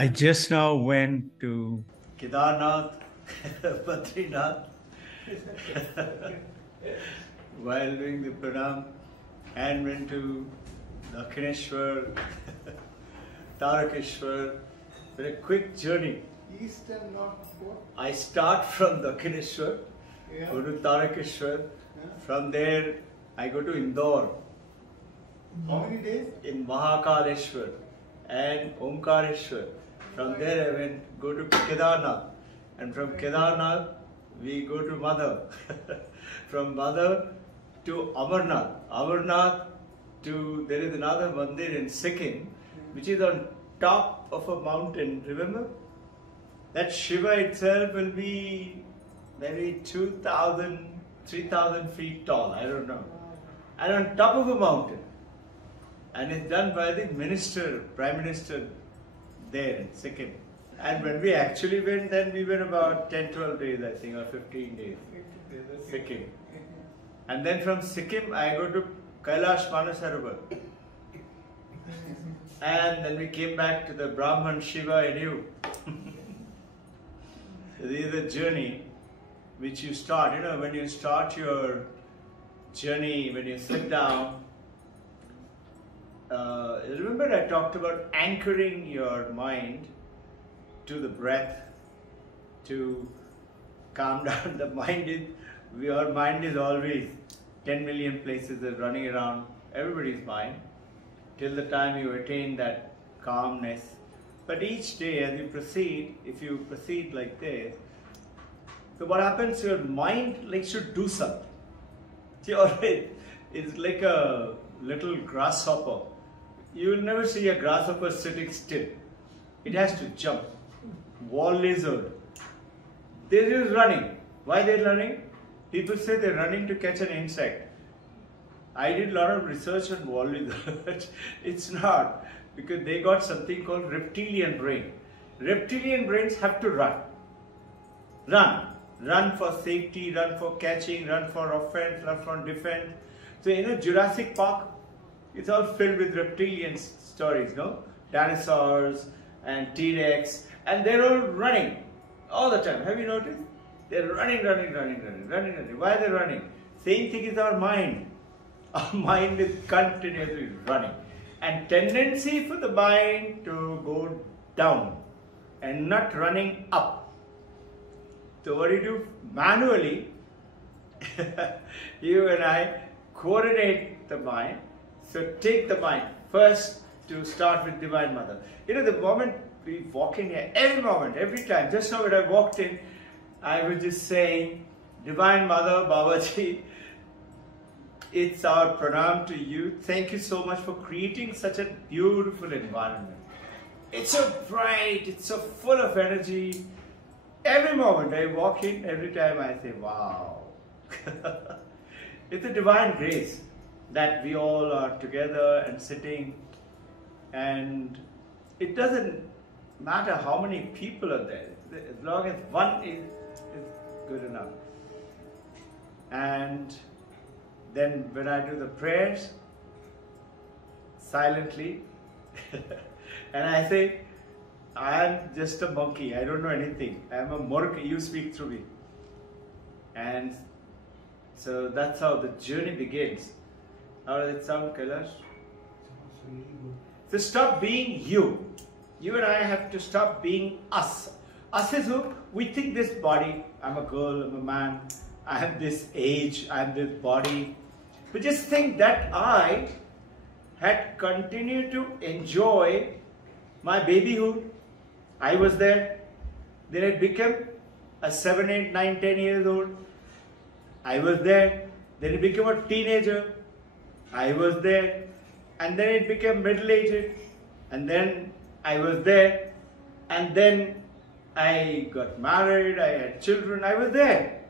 I just now went to Kedarnath, Badrinath, while doing the pranam, and went to Dakshineshwar, Tarakeshwar. Very quick journey. East and north what? I start from Dakshineshwar, Yeah. go to Tarakeshwar. Yeah. From there, I go to Indore How many days? in Mahakaleshwar and Omkareshwar. From there, I go to Kedarnath, and from Kedarnath we go to Mother. From Mother to Amarnath. Amarnath to there is another mandir in Sikkim, which is on top of a mountain. Remember? That Shiva itself will be maybe 2,000, 3,000 feet tall. I don't know. And on top of a mountain. And it's done by the minister, Prime Minister there in Sikkim. And when we actually went, then we went about 10, 12 days, I think, or 15 days. Sikkim. And then from Sikkim, I go to Kailash Manasarovar. And then we came back to the Brahman Shiva I knew. So this is a journey which you start. You know, when you start your journey, when you sit down, remember I talked about anchoring your mind to the breath to calm down. The mind is, your mind is always 10 million places are running around everybody's mind till the time you attain that calmness. But each day as you proceed, if you proceed like this, so what happens, your mind likes to do something. See, always, it's like a little grasshopper. You will never see a grasshopper sitting still. It has to jump. Wall lizard. They're just running. Why they're running? People say they're running to catch an insect. I did a lot of research on wall lizards. It's not, because they got something called reptilian brain. Reptilian brains have to run. Run. Run for safety, run for catching, run for offense, run for defense. So in a Jurassic Park, it's all filled with reptilian stories, no? Dinosaurs and T-Rex, and they're all running all the time. Have you noticed? They're running. Why are they running? Same thing is our mind. Our mind is continuously running. And tendency for the mind to go down and not running up. So what do you do? Manually, you and I coordinate the mind. So take the mind first to start with Divine Mother. You know, the moment we walk in here, every moment, every time, just now when I walked in, I was just saying, Divine Mother, Babaji, it's our pranam to you. Thank you so much for creating such a beautiful environment. It's so bright, it's so full of energy. Every moment I walk in, every time I say, wow. It's a divine grace that we all are together and sitting, and it doesn't matter how many people are there, as long as one is good enough. And then when I do the prayers, silently, and I say, I am just a monkey, I don't know anything, I am a murk, you speak through me. And so that's how the journey begins. How does it sound, Kailash? So stop being you. You and I have to stop being us. Us is who? We think this body, I'm a girl, I'm a man, I have this age, I have this body. But just think that I had continued to enjoy my babyhood. I was there. Then it became a 7, 8, 9, 10 years old. I was there. Then it became a teenager. I was there. And then it became middle-aged. And then I was there. And then I got married. I had children. I was there.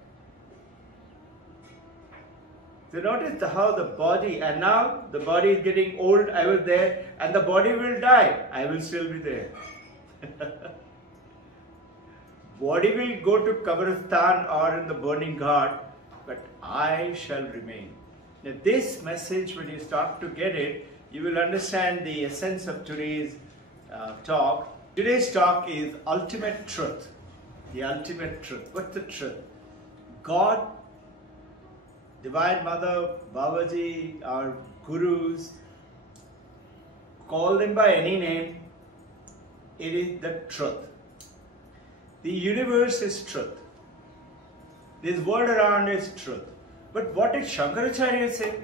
So notice how the body, and now the body is getting old. I was there. And the body will die. I will still be there. Body will go to Kabristan or in the burning ghat, but I shall remain. Now this message, when you start to get it, you will understand the essence of today's talk, Today's talk is ultimate truth. The ultimate truth. What's the truth? God, Divine Mother, Babaji, our gurus, call them by any name, it is the truth. The universe is truth. This world around is truth. But what did Shankaracharya say?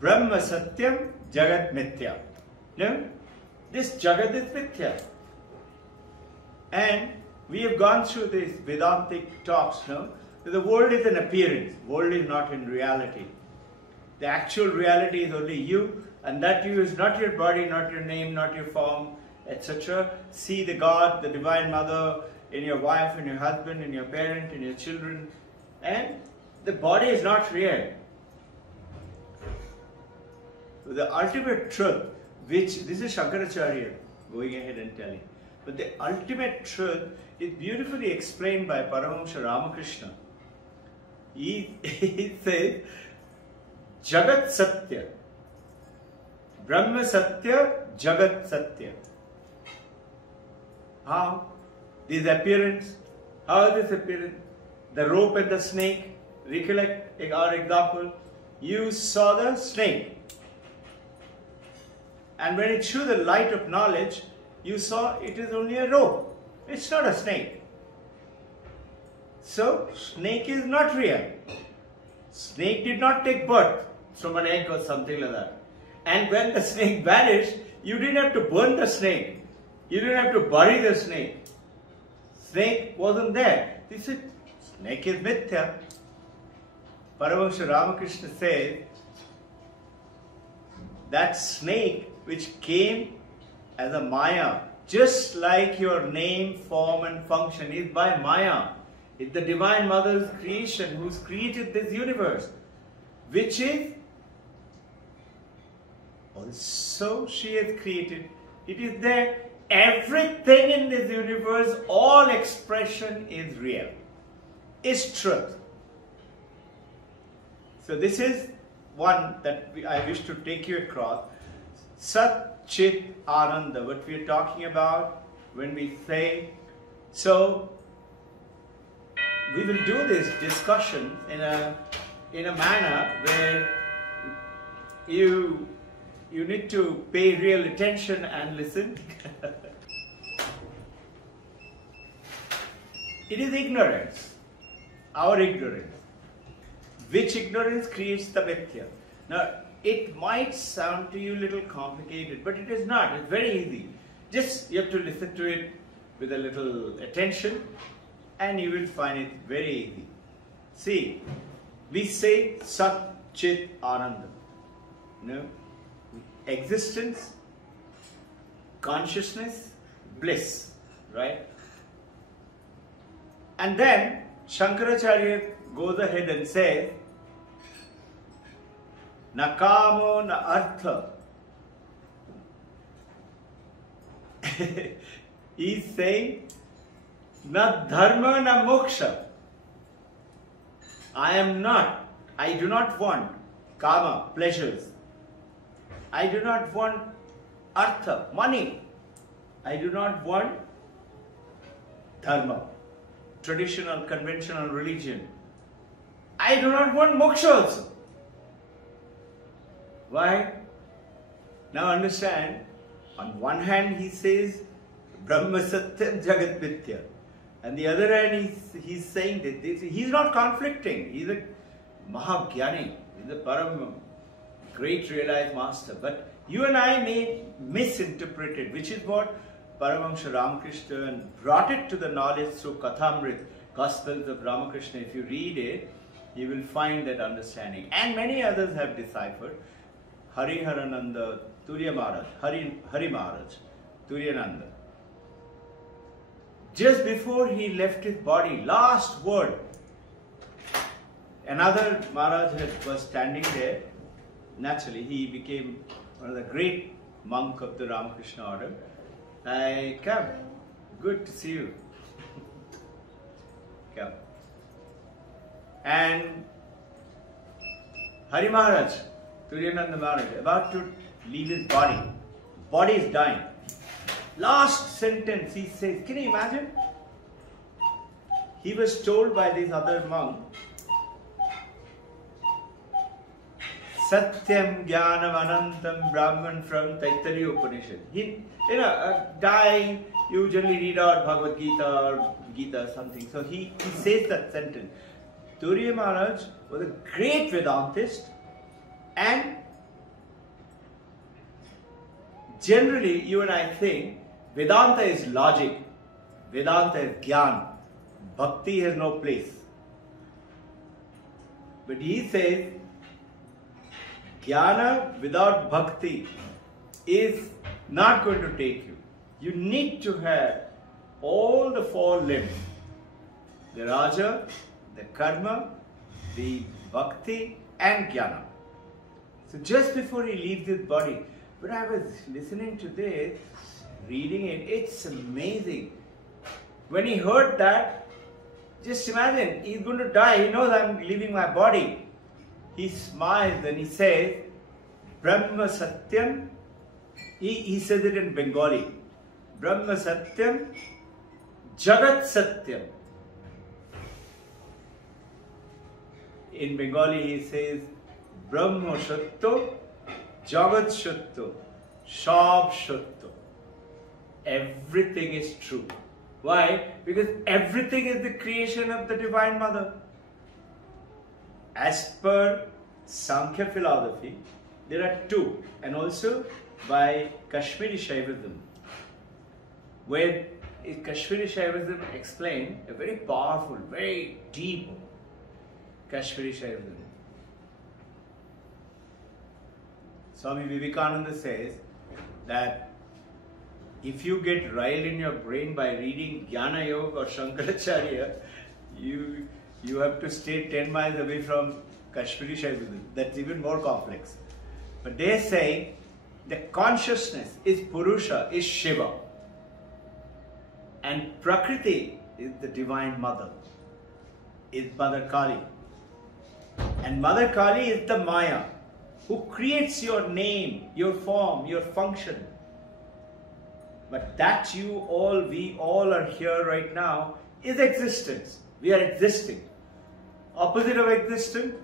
Brahma Satyam Jagat Mithya. No? This Jagat is Mithya. And we have gone through these Vedantic talks now. The world is an appearance. World is not in reality. The actual reality is only you, and that you is not your body, not your name, not your form, etc. See the God, the Divine Mother, in your wife, in your husband, in your parent, in your children. And the body is not real. The ultimate truth, which, this is Shankaracharya going ahead and telling, but the ultimate truth is beautifully explained by Paramahamsa Ramakrishna. He says, Jagat Satya, Brahma Satya, Jagat Satya. How? This appearance, how is this appearance? The rope and the snake, recollect our example. You saw the snake. And when it threw the light of knowledge, you saw it is only a rope. It's not a snake. So, snake is not real. Snake did not take birth from an egg or something like that. And when the snake vanished, you didn't have to burn the snake. You didn't have to bury the snake. Snake wasn't there. He said, snake is mithya. Paramahamsa Ramakrishna says, that snake which came as a Maya, just like your name, form and function is by Maya. It's the Divine Mother's creation who's created this universe, which is also she has created. It is there. Everything in this universe, all expression is real, is truth. So this is one that I wish to take you across. Sat Chit Ananda, what we are talking about when we say. So we will do this discussion in a manner where you need to pay real attention and listen. It is ignorance, our ignorance. Which ignorance creates the mithya. Now, it might sound to you a little complicated, but it is not. It's very easy. Just you have to listen to it with a little attention, and you will find it very easy. See, we say Sat Chit Ananda. No? Existence, consciousness, bliss, right? And then Shankaracharya goes ahead and says, na kamo na artha. He's saying, na dharma na moksha. I do not want kama, pleasures. I do not want artha, money. I do not want dharma, traditional, conventional religion. I do not want moksha also. Why? Now understand, on one hand he says, Brahma Satyam Jagat Mithya. And the other hand he's saying that he's not conflicting. He's a Mahagyani. He's a Param, great realized master. But you and I may misinterpret it, which is what Paramahamsa Ramakrishna brought it to the knowledge through Kathamrit, Gospels of Ramakrishna. If you read it, you will find that understanding. And many others have deciphered. Hari Harananda, Turya Maharaj, Hari Maharaj, Turyananda. Just before he left his body, last word, another Maharaj was standing there. Naturally, he became one of the great monk of the Ramakrishna order. I come, good to see you. Come. And Hari Maharaj, Turyananda Maharaj, about to leave his body, body is dying. Last sentence he says, can you imagine? He was told by this other monk, Satyam Jnanam Anantam Brahman from Taittiriya Upanishad. He, dying, you generally read out Bhagavad Gita or Gita or something. So he says that sentence. Turiya Maharaj was a great Vedantist, and generally you and I think Vedanta is logic, Vedanta is Gyan, Bhakti has no place. But he says, Jnana without Bhakti is not going to take you. You need to have all the four limbs. The Raja, the Karma, the Bhakti and Jnana. So just before he leaves his body, when I was listening to this, reading it, it's amazing. When he heard that, just imagine, he's going to die, he knows I'm leaving my body. He smiles and he says, Brahma Satyam, he says it in Bengali, Brahma Satyam, Jagat Satyam. In Bengali he says, Brahma Shatto, Jagat Shatto, Shab Shatto. Everything is true. Why? Because everything is the creation of the Divine Mother. As per Sankhya philosophy, there are two, and also by Kashmiri Shaivism, where Kashmiri Shaivism explained a very powerful, very deep Kashmiri Shaivism. Swami Vivekananda says that if you get riled in your brain by reading Jnana Yoga or Shankaracharya, you have to stay 10 miles away from Kashmiri Shaivism. That's even more complex. But they say the consciousness is Purusha, is Shiva. And Prakriti is the Divine Mother, is Mother Kali. And Mother Kali is the Maya, who creates your name, your form, your function. But that we all are here right now, is existence. We are existing. Opposite of existent?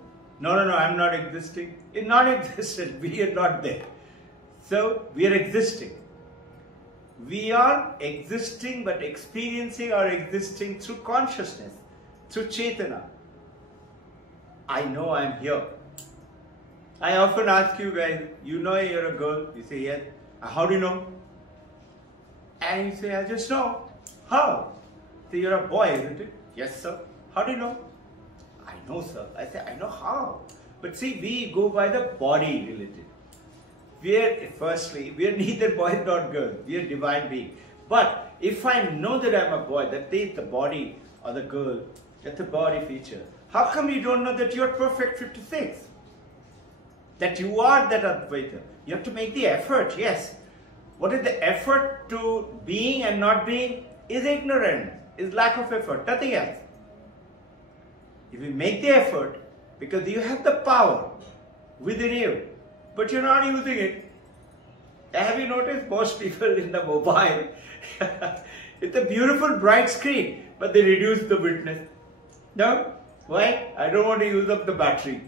No, I'm not existing. In non-existent, we are not there. So, we are existing. We are existing but experiencing our existing through consciousness, through Chetana. I know I am here. I often ask you guys, you know you're a girl? You say yes. How do you know? And you say, I just know. How? Say, you're a boy, isn't it? Yes, sir. How do you know? I know, sir. I say, I know how. But see, we go by the body related. We are neither boys nor girls. We are divine beings. But if I know that I'm a boy, that is the body or the girl, that's the body feature. How come you don't know that you're perfect 56? That you are that Advaita. You have to make the effort, yes. What is the effort to being and not being? Is ignorance, is lack of effort, nothing else. If you make the effort, because you have the power within you, but you're not using it. Have you noticed most people in the mobile, it's a beautiful bright screen, but they reduce the brightness. No? Why? I don't want to use up the battery.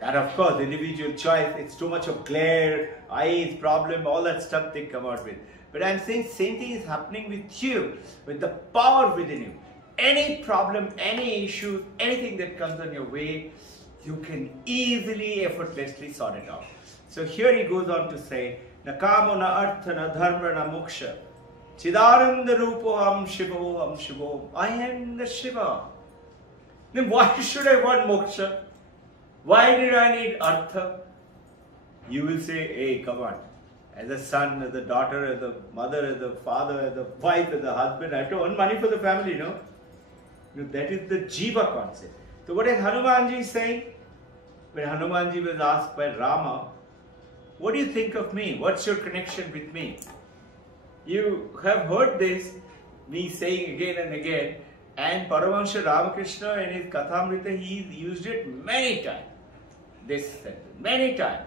And of course, individual choice, it's too much of glare, eyes, problem, all that stuff they come out with. But I'm saying same thing is happening with you, with the power within you. Any problem, any issue, anything that comes on your way, you can easily, effortlessly sort it out. So here he goes on to say, Na kamo na artha na dharma na moksha, chidaranda rupo am shivo. I am the Shiva. Then why should I want moksha? Why did I need artha? You will say, hey, come on. As a son, as a daughter, as a mother, as a father, as a wife, as a husband, I have to earn money for the family, no? That is the Jiva concept. So what is Hanumanji saying? When Hanumanji was asked by Rama, what do you think of me? What's your connection with me? You have heard this, me saying again and again, and Paramahansa Ramakrishna in his Kathamrita, he used it many times. This sentence, many times.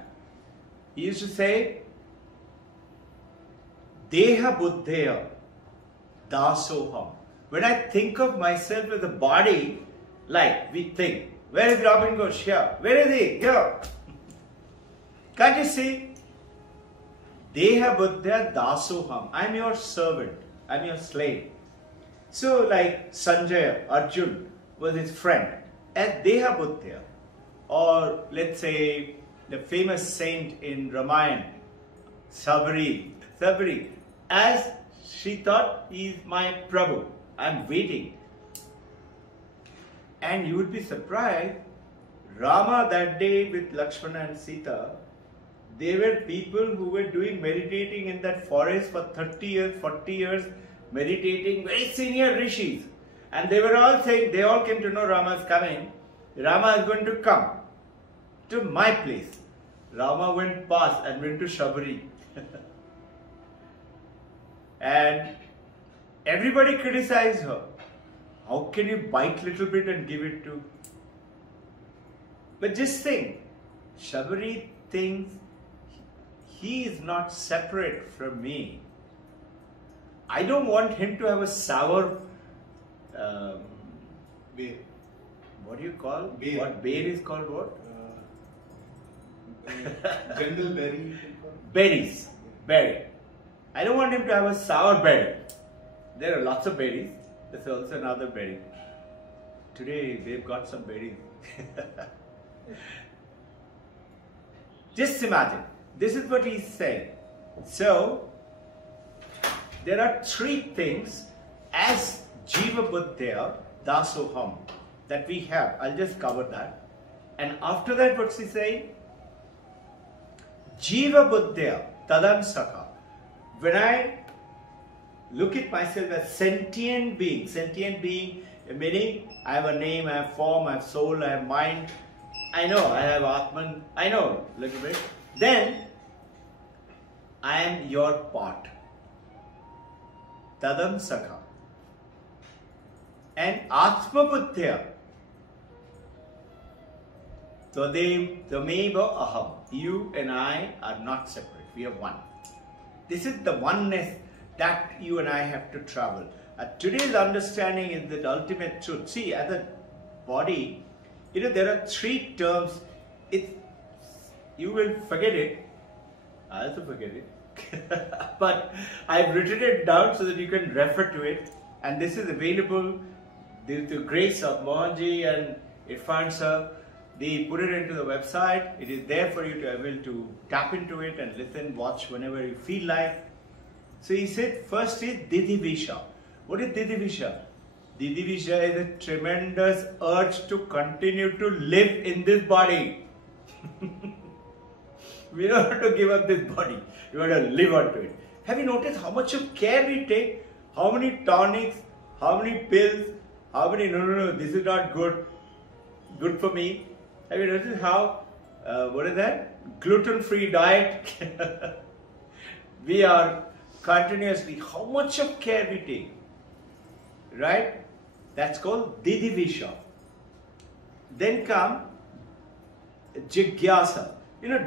He used to say, Deha buddheya dasoham. When I think of myself as a body, like we think, where is Robbin Ghosh? Here. Where is he? Here. Can't you see? Deha buddheya dasoham. I'm your servant. I'm your slave. So like Sanjaya, Arjun was his friend as Deha buddheya. Or let's say the famous saint in Ramayana, Sabri, as she thought, he is my Prabhu, I'm waiting. And you would be surprised, Rama that day with Lakshmana and Sita, they were people who were doing meditating in that forest for 30 years, 40 years, meditating, very senior rishis. And they were all saying, they all came to know Rama is coming. Rama is going to come to my place. Rama went past and went to Shabari. And everybody criticized her. How can you bite little bit and give it to? But just think, Shabari thinks he is not separate from me. I don't want him to have a sour, Beer. what do you call? Beer. What beer is called what? General berry. Berries. Berry. I don't want him to have a sour berry. There are lots of berries. There's also another berry. Today they've got some berries. Just imagine. This is what he's saying. So, there are three things as Jiva Buddhya Dasoham that we have. I'll just cover that. And after that, what's he saying? Jiva Buddhya Tadam Saka. When I look at myself as sentient being meaning I have a name, I have form, I have soul, I have mind, I know I have Atman, I know a little bit. Then I am your part. Tadam Saka. And Atma Buddhya Tadeva Aham. You and I are not separate. We are one. This is the oneness that you and I have to travel. Today's understanding is the ultimate truth. See, as a body, there are three terms. You will forget it. I also forget it. But I've written it down so that you can refer to it. And this is available due to grace of Mohanji and Irfan sir. They put it into the website. It is there for you to be able to tap into it and listen, watch whenever you feel like. So he said, first is Didhivisha. What is Didhivisha? Didhivisha is a tremendous urge to continue to live in this body. We don't want to give up this body. We want to live onto it. Have you noticed how much of care we take? How many tonics? How many pills? How many, no, this is not good for me. Have you noticed how, what is that? Gluten-free diet. We are continuously, how much of care we take, right? That's called Didhivisha. Then come Jigyasa,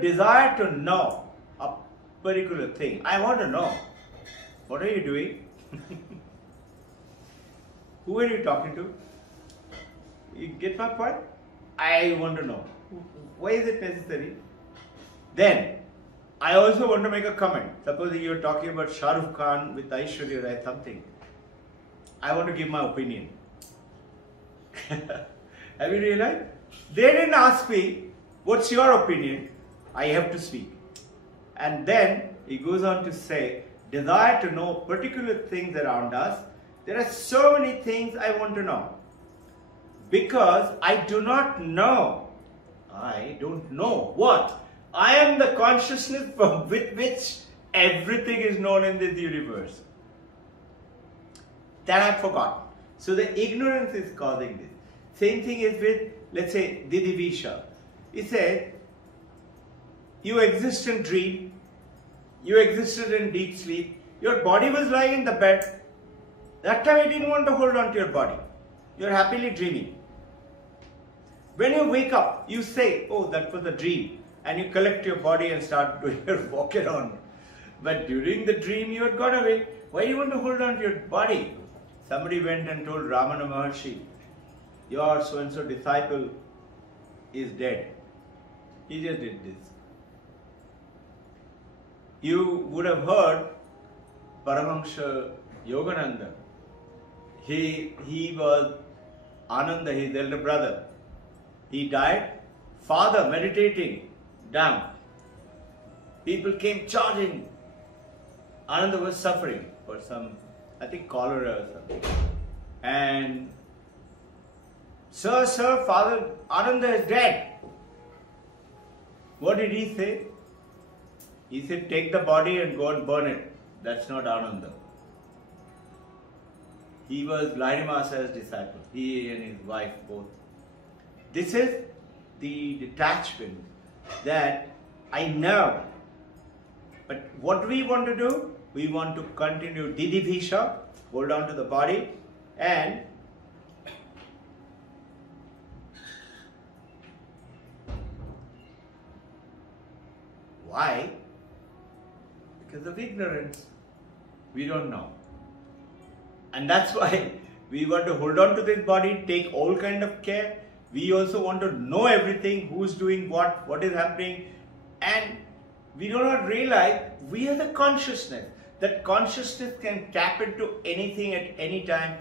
desire to know a particular thing. I want to know. What are you doing? Who are you talking to? You get my point? I want to know. Why is it necessary? Then, I also want to make a comment. Suppose you're talking about Shah Rukh Khan with Aishwarya Rai something. I want to give my opinion. Have you realized? They didn't ask me, what's your opinion? I have to speak. And then he goes on to say, desire to know particular things around us. There are so many things I want to know. Because I do not know. I don't know what? I am the consciousness with which everything is known in this universe. That I forgot. So the ignorance is causing this. Same thing is with, let's say, Didhivisha. He said, you exist in dream, you existed in deep sleep, your body was lying in the bed. That time you didn't want to hold on to your body. You're happily dreaming. When you wake up, you say, oh, that was a dream. and you collect your body and start doing your walk around. But during the dream you had got away. Why do you want to hold on to your body? Somebody went and told Ramana Maharshi, your so-and-so disciple is dead. He just did this. You would have heard Paramahansa Yogananda. He was Ananda, his elder brother. He died, father meditating down. People came charging. Ananda was suffering for some, I think cholera or something. And, sir, Father Ananda is dead. What did he say? He said, take the body and go and burn it. That's not Ananda. He was Lahirimasa's disciple, he and his wife both. This is the detachment that I know. But what do we want to do? We want to continue Didibhisha, hold on to the body, and why? Because of ignorance. We don't know. And that's why we want to hold on to this body, take all kind of care. We also want to know everything, who's doing what is happening. And we do not realize we are the consciousness. That consciousness can tap into anything at any time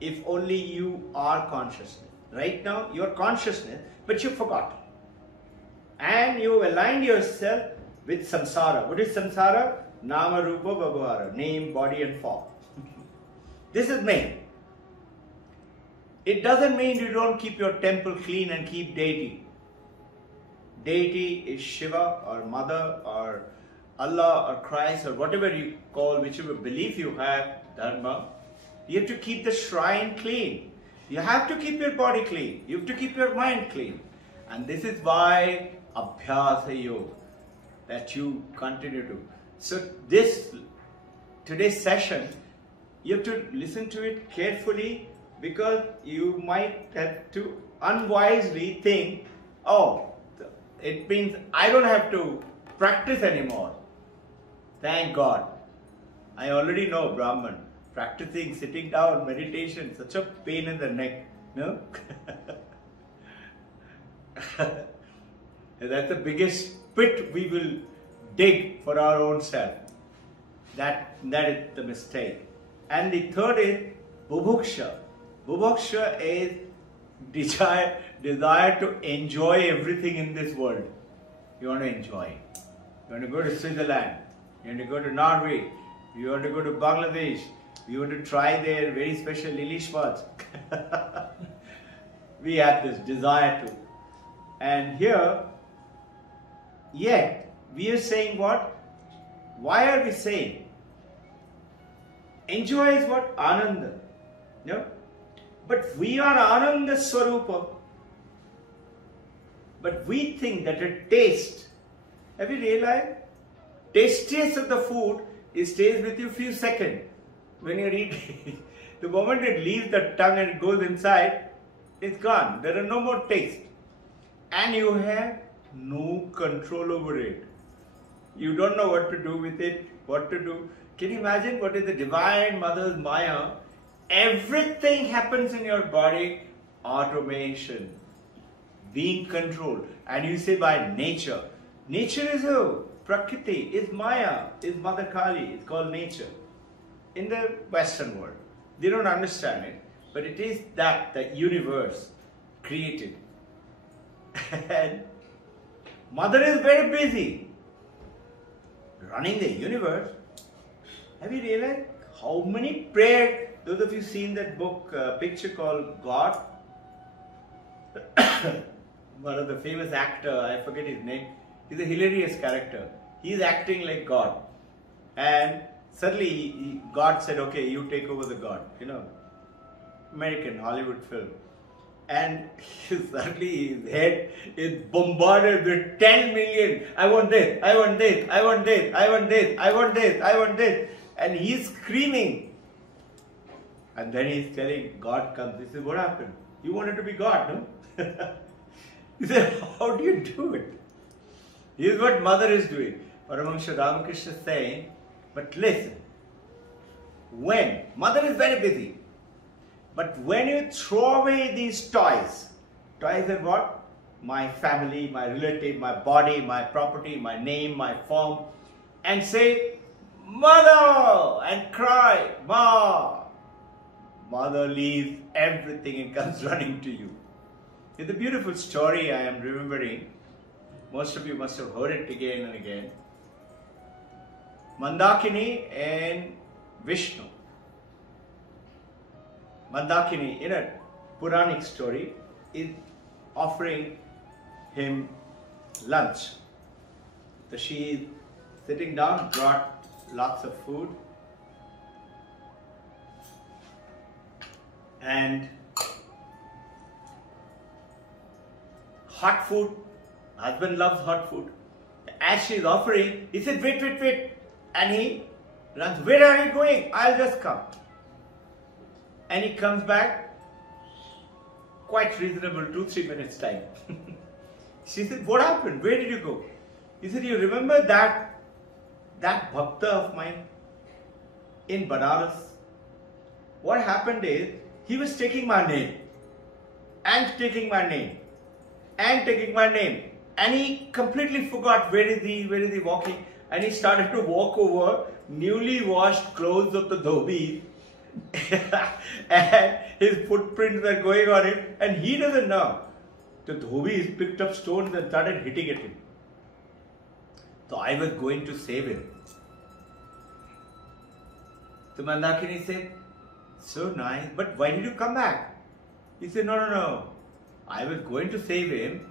if only you are consciousness. Right now you are consciousness, but you forgot. And you aligned yourself with samsara. What is samsara? Nama, Rupa, Bhavara. Name, body and form. This is main. It doesn't mean you don't keep your temple clean and keep deity. Deity is Shiva or Mother or Allah or Christ or whatever you call, whichever belief you have, Dharma. You have to keep the shrine clean. You have to keep your body clean. You have to keep your mind clean. And this is why Abhyasa Yoga, that you continue to. So today's session, you have to listen to it carefully, because you might have to unwisely think, oh, it means I don't have to practice anymore. Thank God. I already know Brahman. Practicing, sitting down, meditation, such a pain in the neck. No? That's the biggest pit we will dig for our own self. That is the mistake. And the third is Bubhuksha. Bubhuksha is desire to enjoy everything in this world. You want to enjoy. You want to go to Switzerland. You want to go to Norway. You want to go to Bangladesh. You want to try their very special lilishwats. We have this desire to. And here, yet, we are saying what? Why are we saying? Enjoy is what? Ananda. No? But we are Ananda Swarupa. But we think that a taste, have you realized? Tastiest of the food, it stays with you few seconds. When you eat, the moment it leaves the tongue and it goes inside, it's gone. There are no more taste. And you have no control over it. You don't know what to do with it, what to do. Can you imagine what is the Divine Mother's Maya? Everything happens in your body, automation, being controlled. And you say by nature. Nature is who? Prakriti, is Maya, is Mother Kali, it's called nature. In the Western world, they don't understand it, but it is that the universe created. And Mother is very busy running the universe. Have you realized how many prayers? Those of you seen that book, picture called God? One of the famous actor, I forget his name, he's a hilarious character. He's acting like God. And suddenly God said, okay, you take over the God. You know, American Hollywood film. And suddenly his head is bombarded with 10 million. I want this, I want this, I want this, I want this, I want this, I want this. And he's screaming. And then he's telling, God comes. He says, what happened? You wanted to be God, no? He said, how do you do it? Here's what mother is doing. Paramahansa Ramakrishna is saying, but listen, when mother is very busy, but when you throw away these toys are what? My family, my relative, my body, my property, my name, my firm, and say, mother, and cry, ma. Mother leaves everything and comes running to you. It's a beautiful story I am remembering. Most of you must have heard it again and again. Mandakini and Vishnu. Mandakini, in a Puranic story, is offering him lunch. So she is sitting down, brought lots of food, and hot food. Husband loves hot food. As she is offering, he said, wait, wait, wait. And he runs, where are you going? I'll just come. And he comes back, quite reasonable, 2-3 minutes time. She said, what happened? Where did you go? He said, you remember that bhakta of mine in Banaras? What happened is, he was taking my name, and taking my name, and taking my name. And he completely forgot where is he walking. And he started to walk over newly washed clothes of the dhobis. And his footprints were going on it. And he doesn't know. The dhobis picked up stones and started hitting at him. So I was going to save him. So Mandakini said, so nice, but why did you come back? He said, no, no, no. I was going to save him.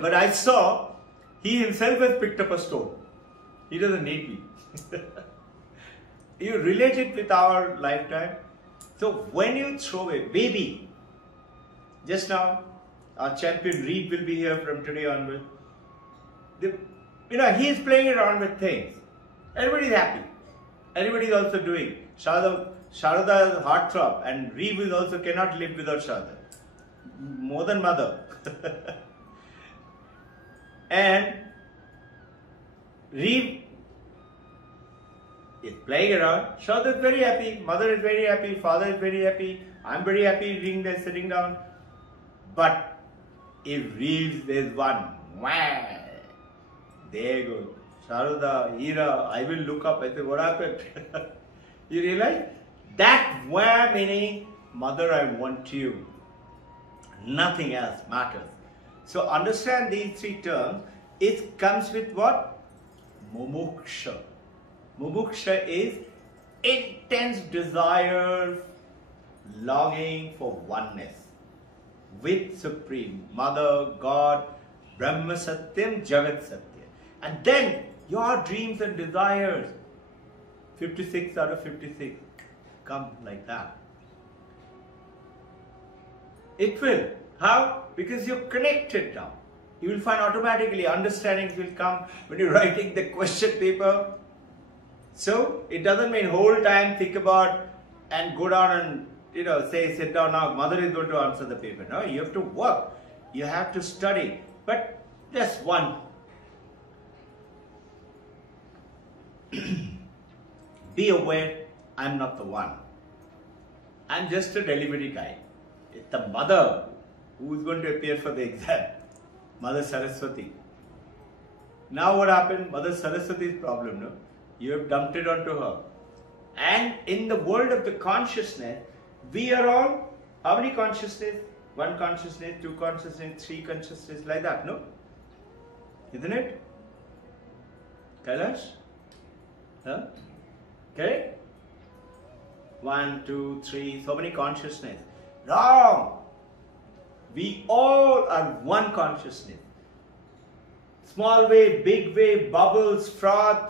But I saw he himself has picked up a stone. He doesn't need me. You relate it with our lifetime. So when you throw a baby, just now our champion Reed will be here from today onward. He is playing around with things. Everybody is happy. Everybody is also doing. Sharada is heartthrob, and Reed will also cannot live without Sharada. More than mother. And Reed is playing around. Sharada is very happy, mother is very happy, father is very happy, I am very happy reading there, sitting down. But if Reed is one, wah, there you go. Sharada, Hira, I will look up. I say, what happened? You realize? That wah meaning, mother, I want you. Nothing else matters. So understand these three terms. It comes with what? Mumuksha. Mumuksha is intense desire, longing for oneness with Supreme, Mother, God, Brahma Satyam, Jagat Satyam. And then your dreams and desires, 56 out of 56, come like that. It will. How? Because you're connected now. You will find automatically understandings will come when you're writing the question paper. So it doesn't mean whole time think about and go down and say sit down now, mother is going to answer the paper. No, you have to work. You have to study. But just one. Be aware, I'm not the one. I'm just a delivery guy. It's the mother who is going to appear for the exam. Mother Saraswati. Now what happened? Mother Saraswati's problem, no? You have dumped it onto her. And in the world of the consciousness, we are all, how many consciousness? One consciousness, two consciousness, three consciousness, like that, no? Isn't it? Kailash? Huh? Okay? 1, 2, 3, so many consciousness. Wrong! We all are one consciousness. Small wave, big wave, bubbles, froth,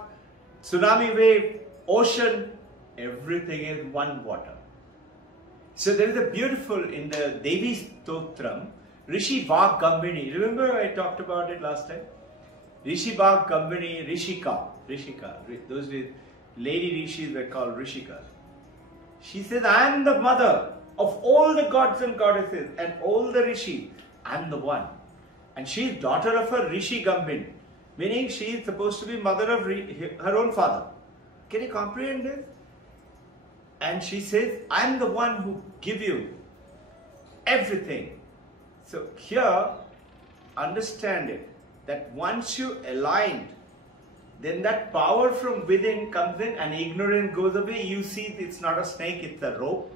tsunami wave, ocean, everything is one water. So there is a beautiful, in the Devi Stotram, Rishi Vak Gambini. Remember I talked about it last time? Rishi Vak Gambini, Rishika. Those lady rishis were called Rishika. She says, I am the mother of all the gods and goddesses and all the rishis. I am the one. And she is daughter of a Rishi Gambin. Meaning she is supposed to be mother of her own father. Can you comprehend this? And she says, I am the one who give you everything. So here, understand it, that once you aligned, then that power from within comes in and ignorance goes away. You see it's not a snake, it's a rope.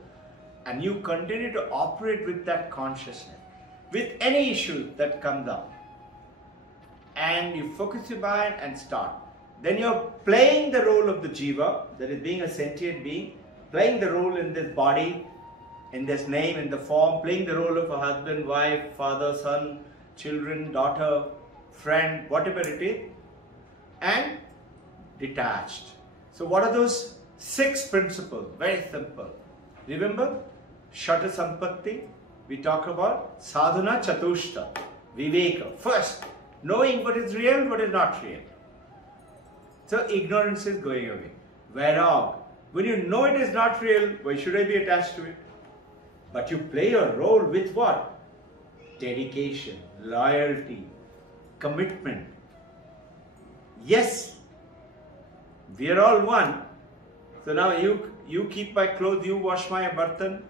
And you continue to operate with that consciousness, with any issue that comes up. And you focus your mind and start. Then you're playing the role of the jiva, that is being a sentient being, playing the role in this body, in this name, in the form, playing the role of a husband, wife, father, son, children, daughter, friend, whatever it is, and detached. So what are those 6 principles? Very simple. Remember, Shata Sampatti, we talk about Sadhana Chatushta, Viveka. First, knowing what is real, what is not real. So ignorance is going away. Vairag, when you know it is not real, why should I be attached to it? But you play your role with what? Dedication, loyalty, commitment. Yes, we are all one. So now you keep my clothes, you wash my bartan.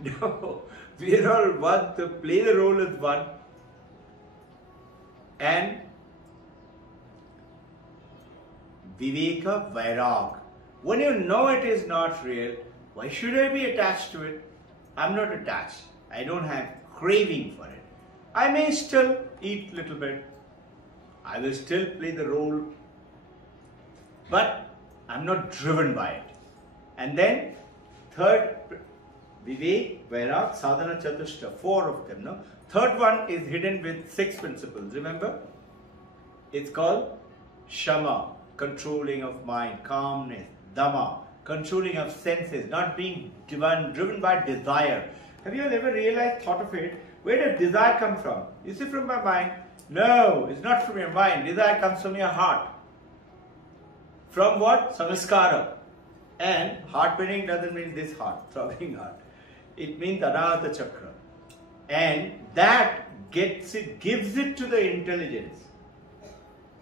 No, we are all one to play the role as one. And Viveka Vairag. When you know it is not real, why should I be attached to it? I'm not attached. I don't have craving for it. I may still eat a little bit. I will still play the role. But I'm not driven by it. And then third, Vivek, Vairag, Sadhana Chatushta, 4 of them. No? Third one is hidden with 6 principles. Remember? It's called Shama, controlling of mind, calmness, Dhamma, controlling of senses, not being driven by desire. Have you ever realized, thought of it? Where does desire come from? Is it from my mind? No, it's not from your mind. Desire comes from your heart. From what? Samskara. And heart meaning doesn't mean this heart, throbbing heart. It means Anahata Chakra. And that gives it to the intelligence.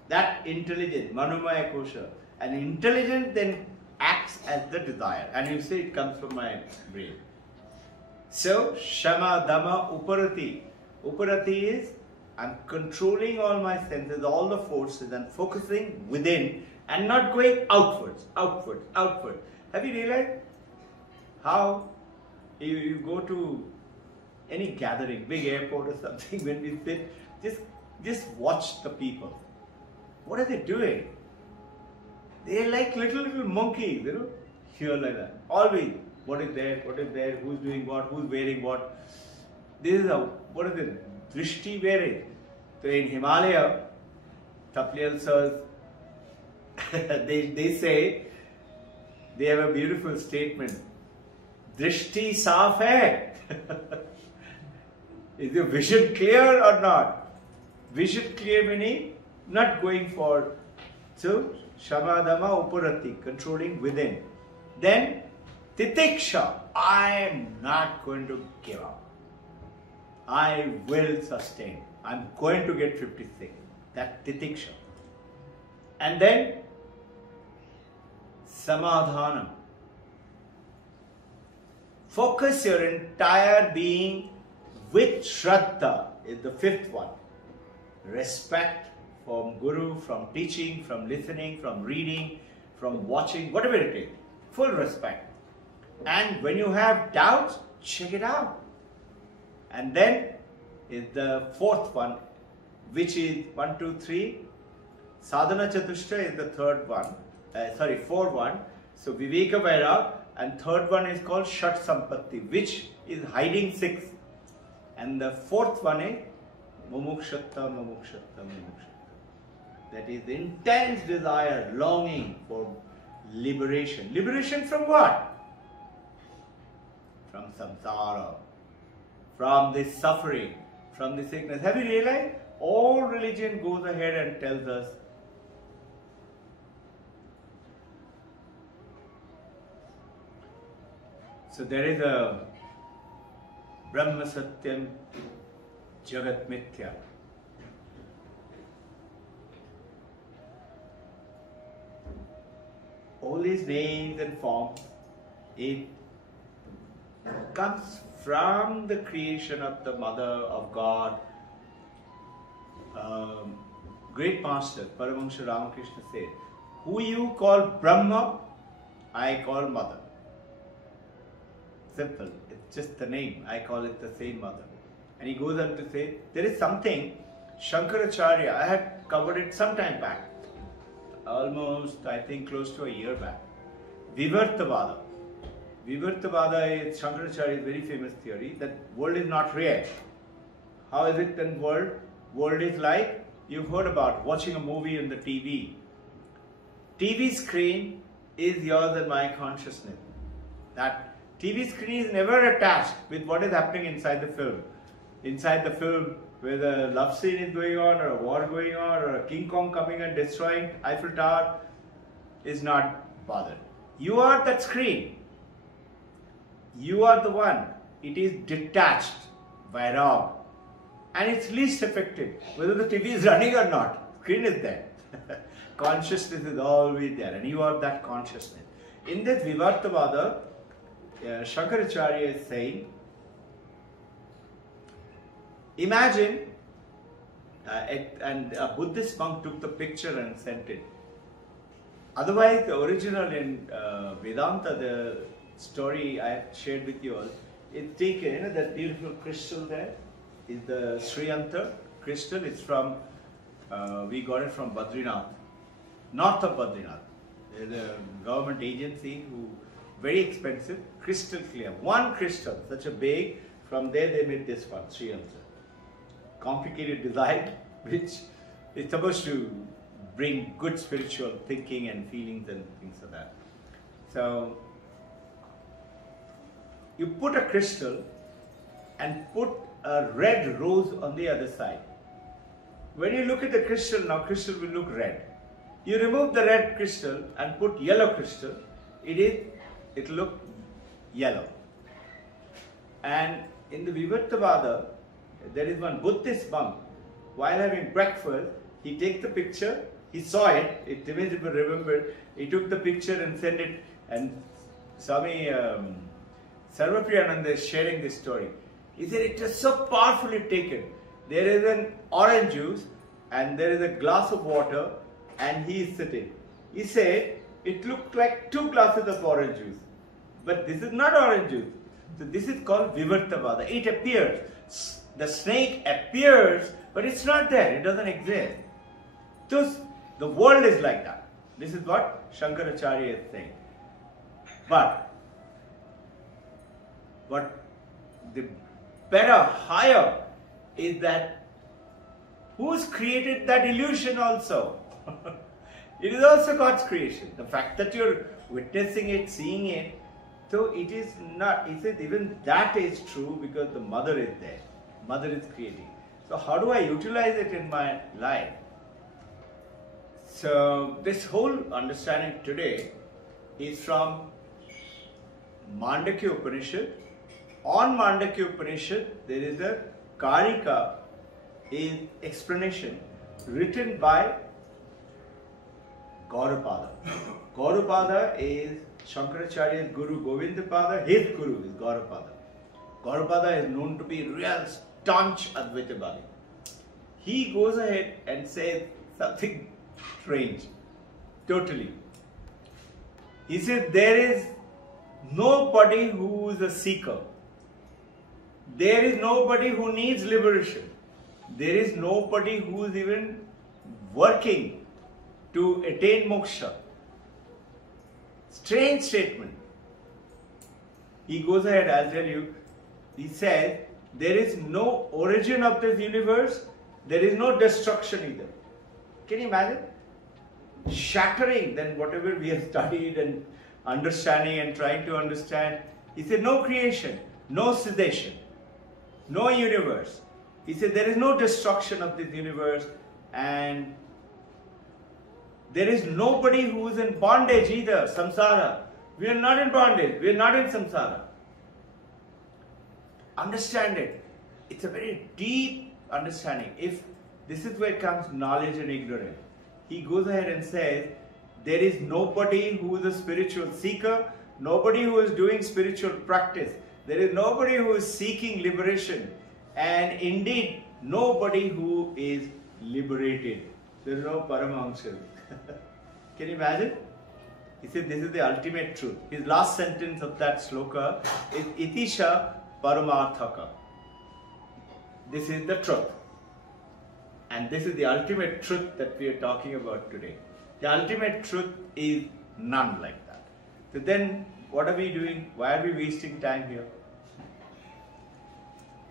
That intelligence, Manomaya Kosha. And intelligence then acts as the desire. And you say it comes from my brain. So, Shama, Dhamma, Uparati. Uparati is, I'm controlling all my senses, all the forces, and focusing within and not going outwards, outwards, outward. Have you realized how you go to any gathering, big airport or something, when we sit, just watch the people. What are they doing? They're like little monkeys, you know, here like that. Always, what is there, who's doing what, who's wearing what. This is what is it? Drishti wearing. So in Himalaya, Taplial sirs, they say, they have a beautiful statement. Drishti saaf hai. Is your vision clear or not? Vision clear meaning not going for. So, Shama Dhamma Upurati, controlling within. Then, Titiksha, I am not going to give up. I will sustain. I'm going to get 56. That Titiksha. And then, Samadhana. Focus your entire being with Shraddha is the 5th one. Respect from Guru, from teaching, from listening, from reading, from watching, whatever it is. Full respect. And when you have doubts, check it out. And then is the 4th one, which is 1, 2, 3. Sadhana Chatushta is the 3rd one. 4th one. So Viveka Vairag, and 3rd one is called Shat Sampatti, which is hiding 6. And the 4th one is Mumukshatta, Mumukshatta, Mumukshatta. That is intense desire, longing for liberation. Liberation from what? From samsara, from this suffering, from this sickness. Have you realized? All religion goes ahead and tells us so there is a Brahma Satyam Jagat Mithya. all these names and forms, it comes from the creation of the Mother of God. Great Master Paramahansa Ramakrishna said, who you call Brahma, I call Mother. Simple, it's just the name, I call it the same Mother. And he goes on to say, there is something, Shankaracharya, I had covered it some time back, almost I think close to a year back. Vivartavada. Vivartavada is Shankaracharya's very famous theory that world is not real. How is it then world? World is like, you've heard about watching a movie on the TV. TV screen is yours and my consciousness. That TV screen is never attached with what is happening inside the film. Inside the film, whether a love scene is going on, or a war going on, or a King Kong coming and destroying Eiffel Tower, is not bothered. You are that screen. You are the one. It is detached, vairag, and it's least effective. Whether the TV is running or not, screen is there. Consciousness is always there, and you are that consciousness. In this Vivartavada, Shankaracharya is saying, imagine, and a Buddhist monk took the picture and sent it. Otherwise, the original in Vedanta, the story I shared with you all, it's taken, that beautiful crystal there is the Sriyanta crystal. It's from, we got it from Badrinath, north of Badrinath. There's a government agency who, very expensive, crystal clear. One crystal, such a big, from there they made this one, Sriyanta. Complicated design, which is supposed to bring good spiritual thinking and feelings and things like that. So, you put a crystal and put a red rose on the other side. When you look at the crystal, now crystal will look red. You remove the red crystal and put yellow crystal, it will look yellow. And in the Vivartavada, there is one Buddhist monk, while having breakfast, he takes the picture, he saw it, it remembered, he took the picture and sent it, and Swami Sarvapriyananda is sharing this story. He said it was so powerfully taken. There is an orange juice and there is a glass of water and he is sitting. He said it looked like 2 glasses of orange juice. But this is not orange juice. So this is called Vivartavada. It appears. The snake appears, but it's not there. It doesn't exist. Thus, the world is like that. This is what Shankaracharya is saying. But what the better, higher is that who's created that illusion also? It is also God's creation. The fact that you're witnessing it, seeing it, so it is not, he says even that is true because the mother is there. Mother is creating. So how do I utilize it in my life? So this whole understanding today is from Mandakya Upanishad. On Mandakya Upanishad, there is a Karika, is explanation written by Gaudapada. Gaudapada is Shankaracharya's Guru Govindapada, his Guru is Gaudapada. Gaudapada is known to be real staunch Advaitavadi. He goes ahead and says something strange, totally. He says there is nobody who is a seeker. There is nobody who needs liberation. There is nobody who is even working to attain moksha. Strange statement. He goes ahead, I'll tell you. He says, there is no origin of this universe. There is no destruction either. Can you imagine? Shattering than whatever we have studied and understanding and trying to understand. He said, no creation, no cessation, no universe. He said, there is no destruction of this universe and there is nobody who is in bondage either, samsara. We are not in bondage, we are not in samsara. Understand it. It's a very deep understanding. If this is where comes knowledge and ignorance. He goes ahead and says, There is nobody who is a spiritual seeker, nobody who is doing spiritual practice. There is nobody who is seeking liberation, and indeed nobody who is liberated. There is no Paramahamsa. Can you imagine? He said this is the ultimate truth. His last sentence of that sloka is Itisha Paramarthaka. This is the truth. And this is the ultimate truth that we are talking about today. The ultimate truth is none like that. So then what are we doing? Why are we wasting time here?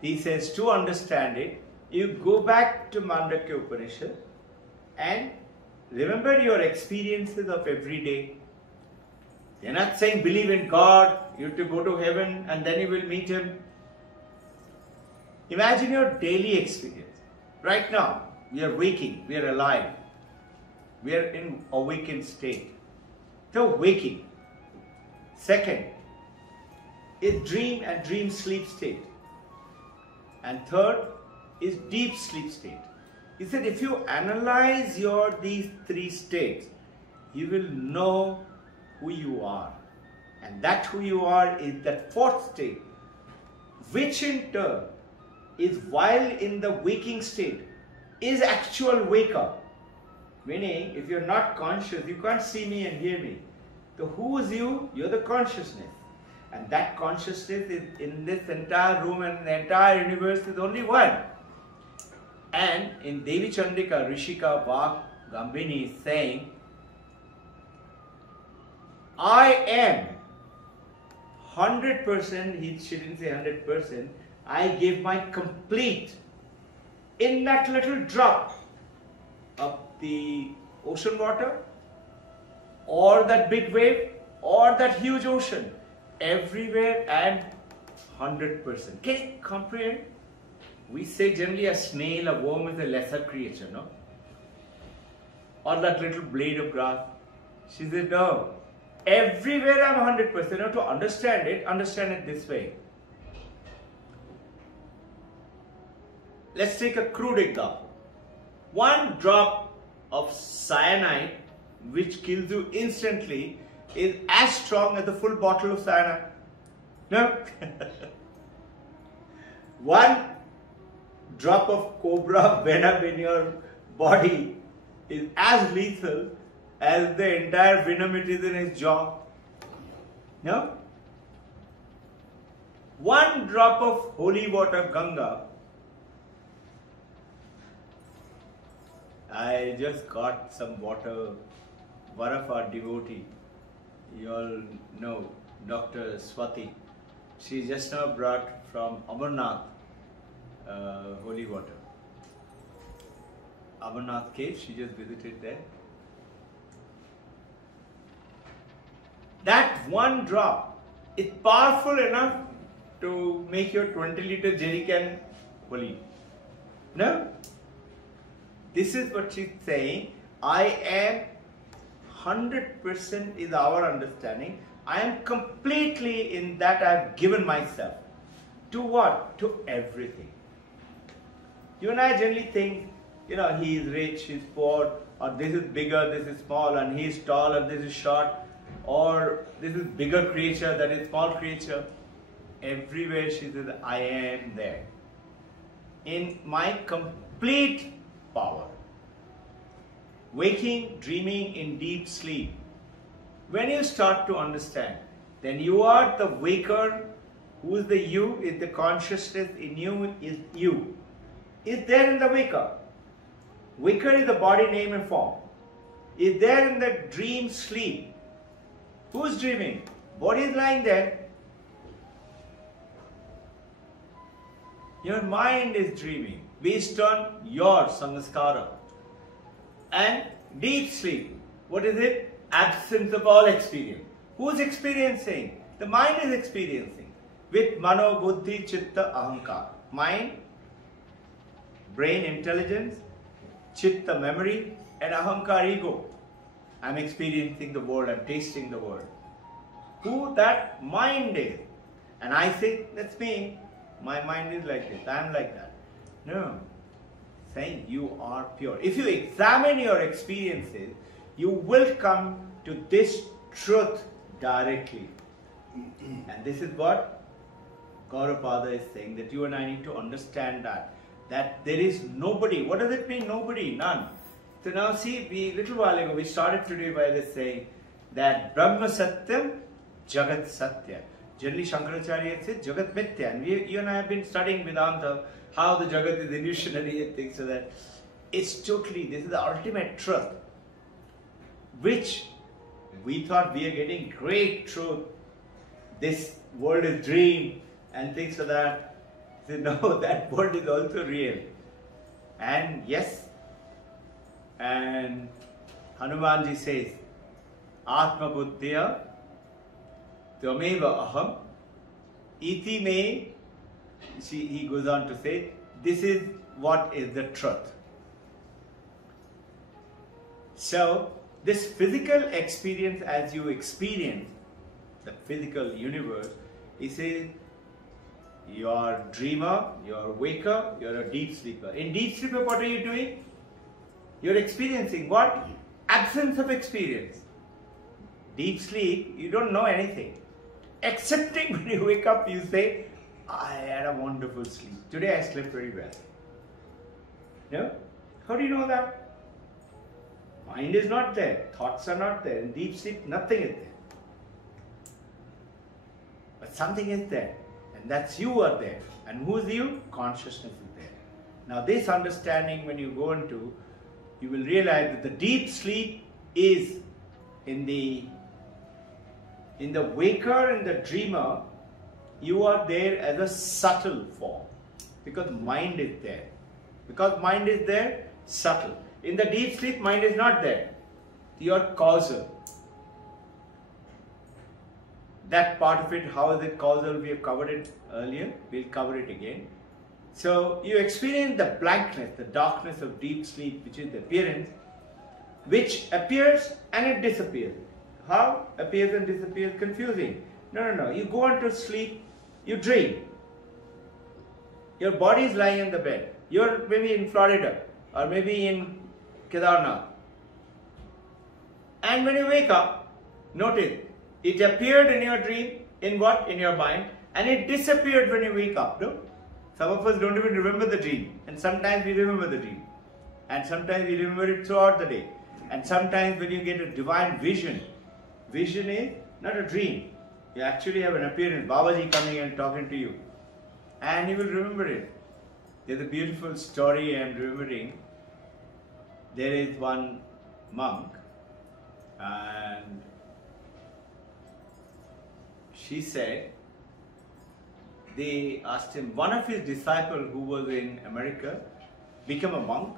He says to understand it, you go back to Mandakya Upanishad and remember your experiences of every day. They're not saying believe in God, you have to go to heaven and then you will meet Him. Imagine your daily experience. Right now, we are waking, we are alive. We are in awakened state. So waking. Second is dream and dream sleep state. And third is deep sleep state. He said if you analyze these three states, you will know who you are. And that who you are is that fourth state, which in turn is while in the waking state, is actual wake up. Meaning, if you're not conscious, you can't see me and hear me. So who is you? You're the consciousness. And that consciousness is in this entire room and the entire universe is only one. And in Devi Chandrika, Rishika Vak Gambini is saying, I am 100%, she didn't say 100%, I give my complete in that little drop of the ocean water or that big wave or that huge ocean, everywhere and 100%. Can you comprehend? We say generally a snail, a worm is a lesser creature, no? Or that little blade of grass. She said, no. Everywhere I'm 100%. Now to understand it this way. Let's take a crude example. One drop of cyanide which kills you instantly is as strong as the full bottle of cyanide. No? One drop of cobra venom in your body is as lethal as the entire venom it is in his jaw. No? One drop of holy water Ganga. I just got some water, one of our devotee, you all know, Dr. Swati. She just now brought from Amarnath holy water. Amarnath cave, she just visited there. That one drop is powerful enough to make your 20-liter jerry can holy. No? This is what she's saying. I am 100% is our understanding. I am completely in that I have given myself. To what? To everything. You and I generally think, you know, he is rich, he is poor, or this is bigger, this is small, and he is tall and this is short, or this is bigger creature, that is small creature. Everywhere she says, I am there. In my complete power. Waking, dreaming in deep sleep. When you start to understand, then you are the waker. Who is the you? Is the consciousness in you is you. Is there in the waker. Waker is the body, name and form. Is there in the dream sleep. Who is dreaming? Body is lying there. Your mind is dreaming based on your samskara. And deep sleep, what is it? Absence of all experience. Who is experiencing? The mind is experiencing. With mano, buddhi, chitta, ahankar. Mind, brain, intelligence, chitta, memory, and ahankar, ego. I'm experiencing the world, I'm tasting the world. Who that mind is. And I think, that's me. My mind is like this, I'm like that. No. Saying you are pure. If you examine your experiences, you will come to this truth directly. And this is what Gaurapada is saying, that you and I need to understand that there is nobody. What does it mean, nobody? None. So now see, little while ago, we started today by this saying that Brahma Satyam, Jagat Satya. Generally, Shankaracharya says Jagat Mithya. And you and I have been studying Vedanta, how the Jagat is illusionary and things, so that it's totally, this is the ultimate truth, which we thought we are getting great truth. This world is dream and things like that. So no, that world is also real. And yes, and Hanumanji says, Atma Buddhya Tvameva Aham Iti Me. He goes on to say, this is what is the truth. So, this physical experience, as you experience the physical universe, he says, you're a dreamer, you're a waker, you're a deep sleeper. In deep sleeper, what are you doing? You're experiencing what? Absence of experience. Deep sleep, you don't know anything. Excepting when you wake up, you say, I had a wonderful sleep. Today I slept very well. No? How do you know that? Mind is not there. Thoughts are not there. In deep sleep, nothing is there. But something is there. And that's you are there. And who's you? Consciousness is there. Now this understanding, when you go into, you will realize that the deep sleep is in the waker and the dreamer, you are there as a subtle form. Because mind is there. Because mind is there, subtle. In the deep sleep, mind is not there. You are causal. That part of it, how is it causal? We have covered it earlier. We'll cover it again. So you experience the blankness, the darkness of deep sleep, which is the appearance, which appears and it disappears. How? Appears and disappears, confusing. No. You go on to sleep, you dream. Your body is lying in the bed. You're maybe in Florida or maybe in Kedarnath. And when you wake up, notice, it appeared in your dream, in what? In your mind, and it disappeared when you wake up, no? Some of us don't even remember the dream, and sometimes we remember the dream. And sometimes we remember it throughout the day. And sometimes when you get a divine vision, vision is not a dream. You actually have an appearance, Babaji coming and talking to you. And you will remember it. There's a beautiful story I am remembering. There is one monk, and she said, they asked him, one of his disciples who was in America became a monk.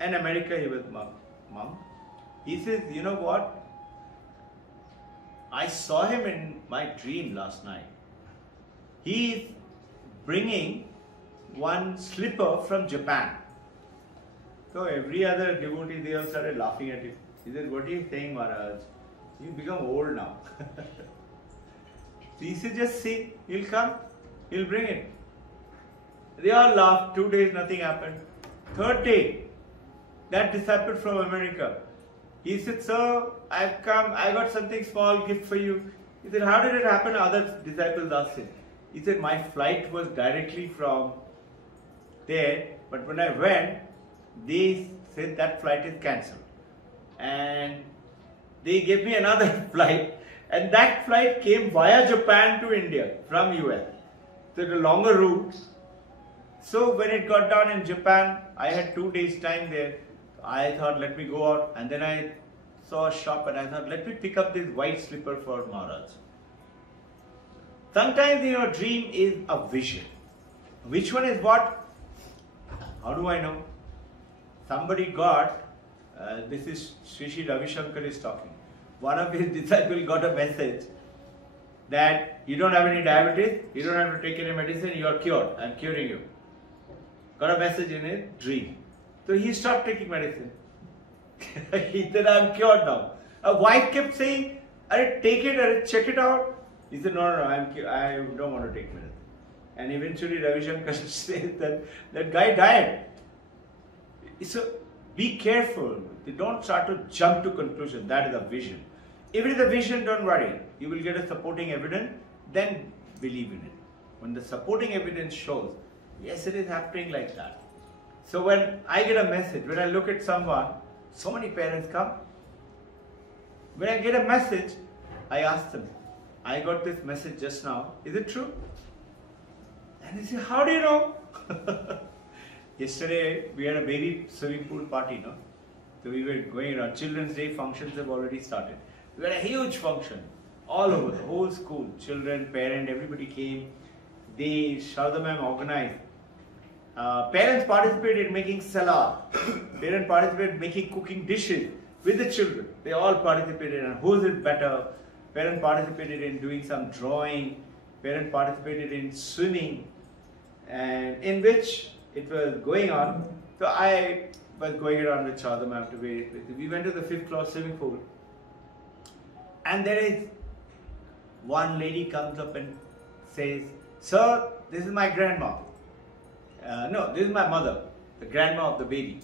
In America he was monk. He says, you know what? I saw him in my dream last night. He is bringing one slipper from Japan. So every other devotee, they all started laughing at him. He said, what are you saying, Maharaj? You become old now. So he said, just see, he'll come, he'll bring it. They all laughed. 2 days, nothing happened. Third day, that disciple from America, he said, sir, I've come, I got something small gift for you. He said, how did it happen? Other disciples asked him. He said, my flight was directly from there, but when I went, they said that flight is cancelled. And they gave me another flight, and that flight came via Japan to India from US. So the longer route. So when it got down in Japan, I had 2 days time there. I thought, let me go out, and then I saw a shop and I thought, let me pick up this white slipper for Maharaj. Sometimes your dream is a vision. Which one is what? How do I know? Somebody got, this is Sri Ravi Shankar is talking. One of his disciples got a message that you don't have any diabetes, you don't have to take any medicine, you are cured, I am curing you. Got a message in his dream. So he stopped taking medicine. He said, I am cured now. A wife kept saying, take it, check it out. He said, no, I don't want to take medicine. And eventually Ravi Shankar says that guy died. So Be careful. Don't start to jump to conclusion. That is a vision. If it is a vision, don't worry. You will get a supporting evidence, then believe in it. When the supporting evidence shows, yes, it is happening like that. So when I get a message, when I look at someone, so many parents come. When I get a message, I ask them, I got this message just now, is it true? And they say, how do you know? Yesterday, we had a baby swimming pool party, no? So we were going around. Children's Day functions have already started. We had a huge function all over the whole school. Children, parents, everybody came. Sharda ma'am organized. Parents participated in making salad. Parents participated in making cooking dishes with the children. They all participated in who's it better. Parents participated in doing some drawing. Parents participated in swimming, and in which it was going on. So I was going around with Sharda ma'am to be. We went to the 5th floor swimming pool, and there is one lady comes up and says, "Sir, this is my grandma." No, this is my mother, the grandma of the baby.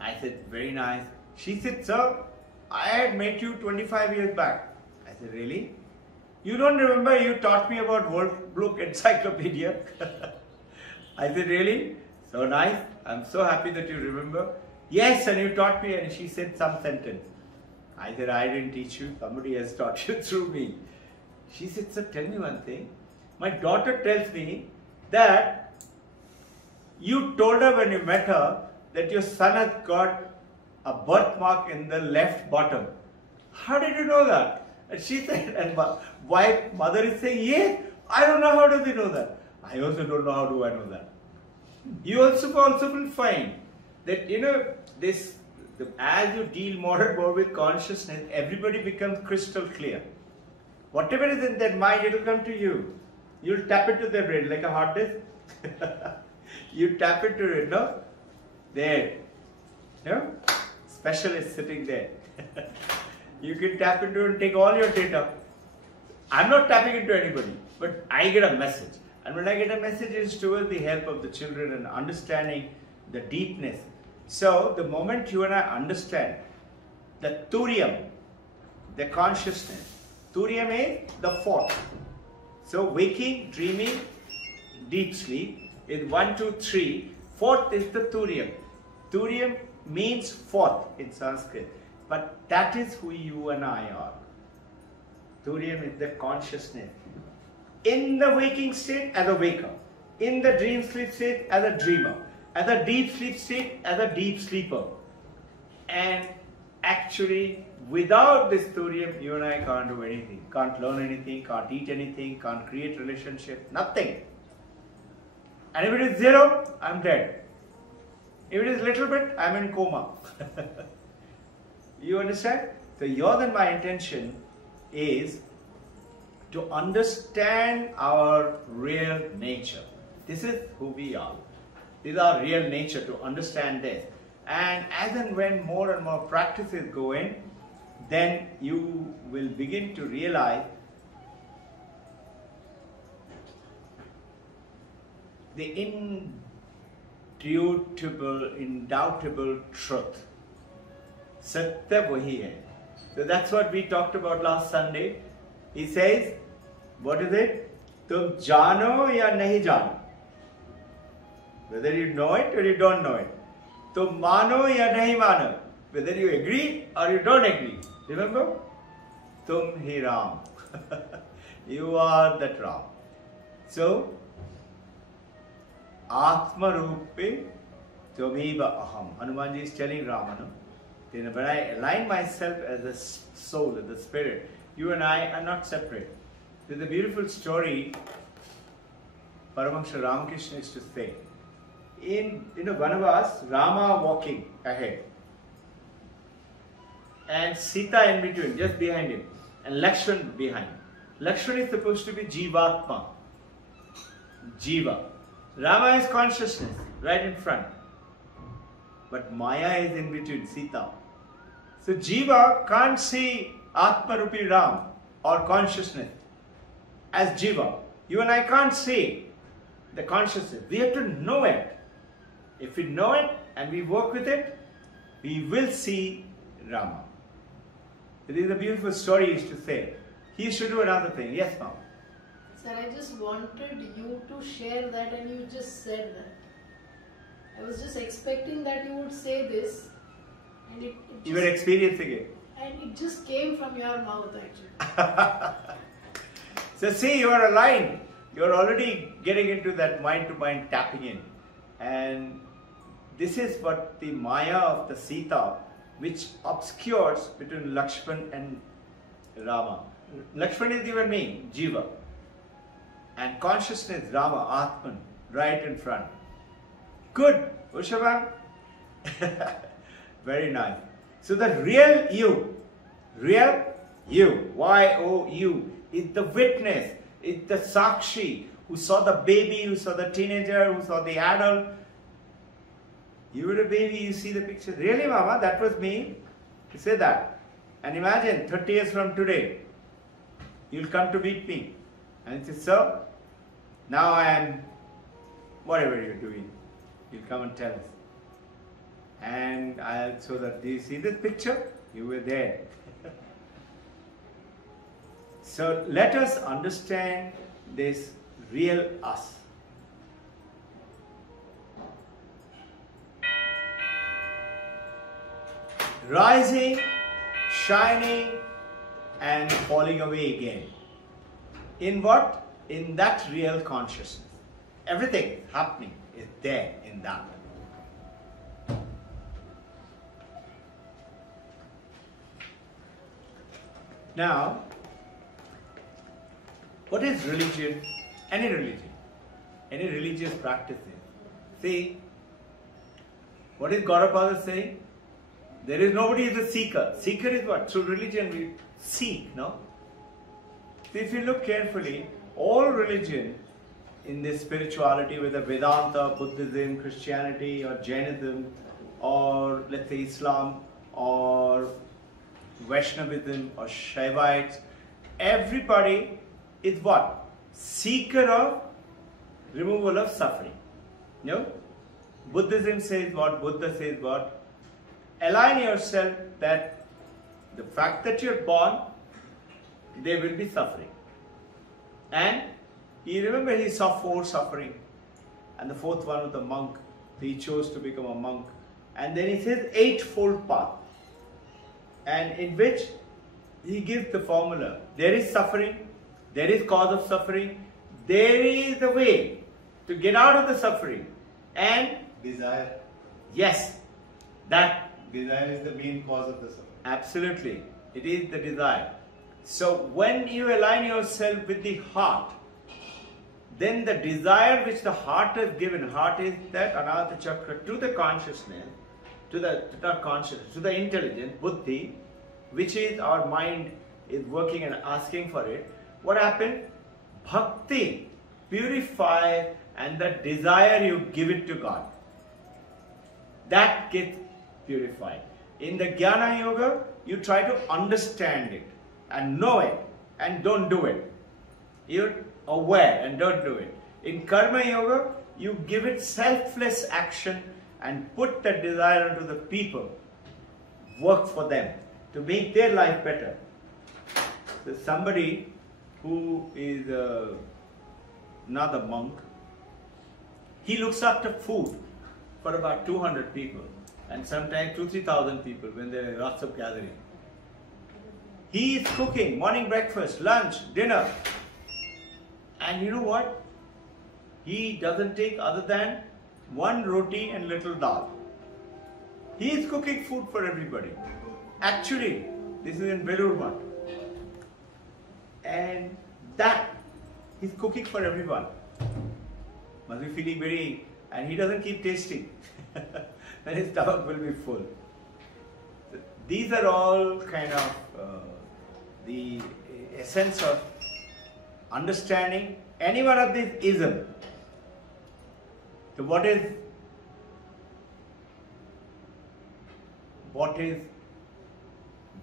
I said, very nice. She said, sir, I had met you 25 years back. I said, really? You don't remember you taught me about World Book Encyclopedia? I said, really? So nice. I'm so happy that you remember. Yes, and you taught me, and she said some sentence. I said, I didn't teach you. Somebody has taught you through me. She said, sir, tell me one thing. My daughter tells me that you told her when you met her that your son has got a birthmark in the left bottom. How did you know that? And she said, and my mother is saying, yeah, I don't know how do they know that. I also don't know how do I know that. You also will find that, as you deal more and more with consciousness, everybody becomes crystal clear. Whatever is in their mind, it will come to you. You'll tap into their brain like a hard disk. You tap into it, no? There. No? Specialist sitting there. You can tap into it and take all your data. I'm not tapping into anybody, but I get a message. And when I get a message, it's towards the help of the children and understanding the deepness. So, the moment you and I understand the turiam, the consciousness, turiam is the fourth. So, waking, dreaming, deep sleep is 1, 2, 3. Fourth is the turiam. Turiam means fourth in Sanskrit, but that is who you and I are. Turiam is the consciousness. In the waking state, as a waker. In the dream sleep state, as a dreamer. As a deep sleep state, as a deep sleeper. And actually, without this turiam, you and I can't do anything. Can't learn anything, can't eat anything, can't create relationship, nothing. And if it is zero, I'm dead. If it is little bit, I'm in coma. You understand? So yours and my intention is to understand our real nature. This is who we are. This is our real nature, to understand this. And as and when more and more practices go in, then you will begin to realize the indoubtable truth. Satya wahi hai. So that's what we talked about last Sunday. He says, what is it? Tum jano ya nahi jano. Whether you know it or you don't know it. Tum mano ya nahi mano. Whether you agree or you don't agree. Remember? Tum hi Ram. You are that Ram. So, Atma Rupe Tumhiva Aham. Hanumanji is telling Ramana, when I align myself as a soul, as a spirit, you and I are not separate. There's a beautiful story Paramahansa Ramakrishna used to say. In Vanavas, Rama walking ahead and Sita in between, just behind him, and Lakshman behind. Lakshman is supposed to be Jivatma, Jiva. Rama is consciousness, right in front. But Maya is in between, Sita. So Jiva can't see Atma Rupi Ram or consciousness as Jiva. You and I can't see the consciousness. We have to know it. If we know it and we work with it, we will see Rama. It is a beautiful story he used to say. He used to do another thing. Yes, ma'am. Sir, I just wanted you to share that and you just said that. I was just expecting that you would say this and it You were experiencing it. and it just came from your mouth actually. So see, you are aligned. You are already getting into that mind-to-mind tapping in. And this is what the Maya of the Sita, which obscures between Lakshman and Rama. Lakshman is even me, Jiva. And consciousness, Rama, Atman, right in front. Good, Ushavan. Very nice. So the real you, Y-O-U, is the witness, is the Sakshi, who saw the baby, who saw the teenager, who saw the adult. You were a baby, you see the picture. Really, Mama, that was me? You say that. And imagine, 30 years from today, you'll come to meet me. And say, sir, now I am, whatever you're doing, you'll come and tell us. And so that, do you see this picture? You were there. So let us understand this real us. Rising, shining, and falling away again. In what? In that real consciousness. Everything happening is there in that. Now, what is religion? Any religious practice is. See, what is Gaurapada saying? There is nobody is a seeker. Seeker is what? Through religion we seek, no? See, if you look carefully, all religion in this spirituality, whether Vedanta, Buddhism, Christianity, or Jainism, or let's say Islam, or Vaishnavism, or Shaivites, everybody is what? Seeker of removal of suffering. No? Buddhism says what? Buddha says what? Align yourself that the fact that you're born, there will be suffering. And you remember he saw 4 suffering. And the 4th one was the monk. He chose to become a monk. And then he says 8-fold path. And in which he gives the formula. There is suffering. There is cause of suffering. There is a way to get out of the suffering. And Desire. yes, that. Desire is the main cause of the suffering. Absolutely. It is the desire. So when you align yourself with the heart, then the desire which the heart has given, heart is that Anahata Chakra, to the consciousness, to the intelligence, buddhi, which is our mind is working and asking for it. What happened? Bhakti purifies and the desire you give it to God. That gets purified. In the Jnana Yoga, you try to understand it and know it and don't do it. You're aware and don't do it. In Karma Yoga, you give it selfless action and put that desire into the people. Work for them to make their life better. So somebody who is not a monk, he looks after food for about 200 people. And sometimes 2,000-3,000 people when there are lots of gathering. He is cooking morning breakfast, lunch, dinner. And you know what? He doesn't take other than 1 roti and little dal. He is cooking food for everybody. Actually, this is in Belur Math. And that, he's cooking for everyone. Must be feeling very, and he doesn't keep tasting. And his stomach will be full. These are all kind of the essence of understanding any one of these ism. So what is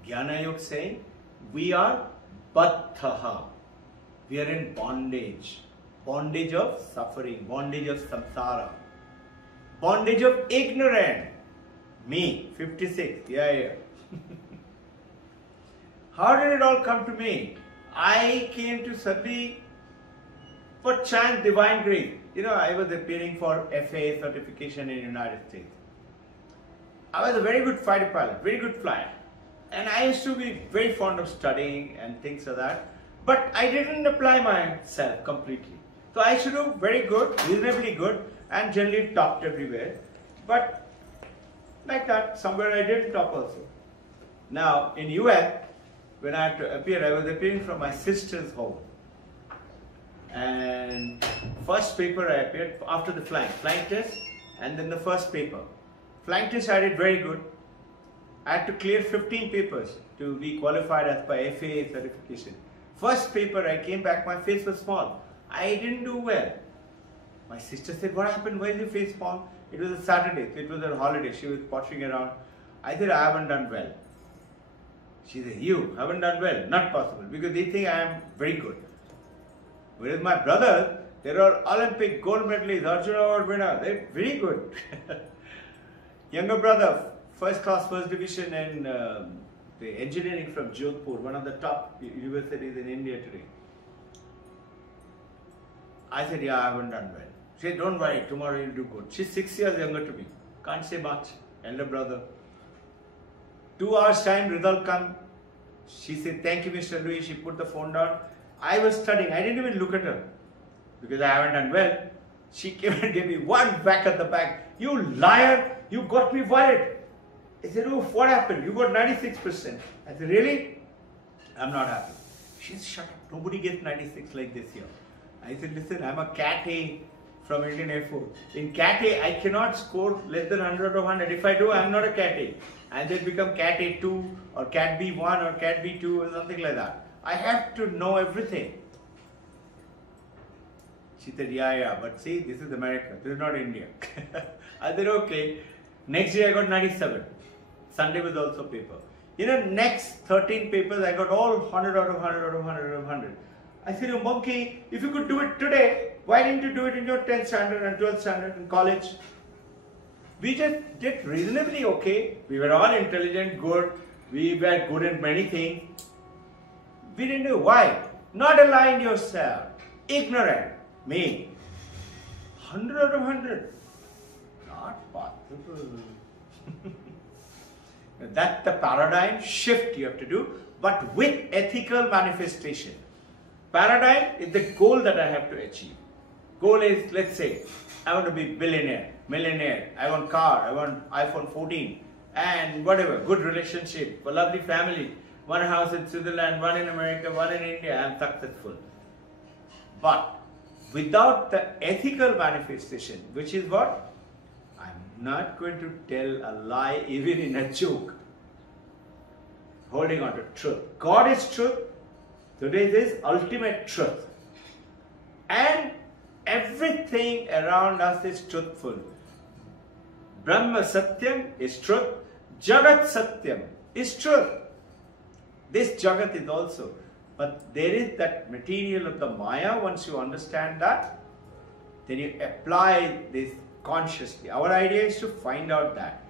Jnana Yoga saying? We are baddhaha. We are in bondage. Bondage of suffering, bondage of samsara. Bondage of ignorance. Me, 56, yeah. How did it all come to me? I came to Sadri for chance, divine grace. You know, I was appearing for FA certification in the United States. I was a very good fighter pilot, very good flyer. And I used to be very fond of studying and things like that. But I didn't apply myself completely. So I should do very good, reasonably good, and generally topped everywhere. But like that, somewhere I didn't top also. Now, in US, when I had to appear, I was appearing from my sister's home. And first paper I appeared after the flying test, and then the first paper. Flying test I did very good. I had to clear 15 papers to be qualified as per FAA certification. First paper I came back, my face was small. I didn't do well. My sister said, what happened? Why is your face small? It was a Saturday, so it was a holiday. She was pottering around. I said, I haven't done well. She said, you haven't done well? Not possible, because they think I am very good. Whereas my brother, they are Olympic gold medalists, Arjuna Award winner. They're very good. Younger brother, first class, first division in the engineering from Jodhpur, one of the top universities in India today. I said, yeah, I haven't done well. She said, don't worry, tomorrow you'll do good. She's 6 years younger to me. Can't say much. Elder brother. 2 hours time, result come. She said, thank you, Mr. Louis. She put the phone down. I was studying. I didn't even look at her because I haven't done well. She came and gave me one whack at the back. You liar! You got me worried. I said, oh, what happened? You got 96%. I said, really? I'm not happy. She said, shut up. Nobody gets 96 like this here. I said, listen, I'm a Cat A from Indian Air Force. In Cat A, I cannot score less than 100 or 100. If I do, I'm not a Cat A. And then become Cat A2 or Cat B1 or Cat B2 or something like that. I have to know everything. She said, yeah, but see, this is America, this is not India. I said, okay. Next day I got 97. Sunday was also paper. You know, next 13 papers I got all 100 out of 100 out of 100 out of 100. I said, you monkey, if you could do it today, why didn't you do it in your 10th standard and 12th standard in college? We just did reasonably okay. We were all intelligent, good. We were good in many things. We didn't do. Why? Not aligned yourself. Ignorant. Me. 100 out of 100. Not possible. That's the paradigm shift you have to do, but with ethical manifestation. Paradigm is the goal that I have to achieve. Goal is, let's say, I want to be billionaire, millionaire, I want car, I want iPhone 14, and whatever, good relationship, a lovely family, one house in Switzerland, one in America, one in India, I am successful. But without the ethical manifestation, which is what? I'm not going to tell a lie even in a joke. Holding on to truth. God is truth. Today is ultimate truth. And everything around us is truthful. Brahma Satyam is truth. Jagat Satyam is truth. This Jagat is also. But there is that material of the Maya. Once you understand that, then you apply this consciously. Our idea is to find out that.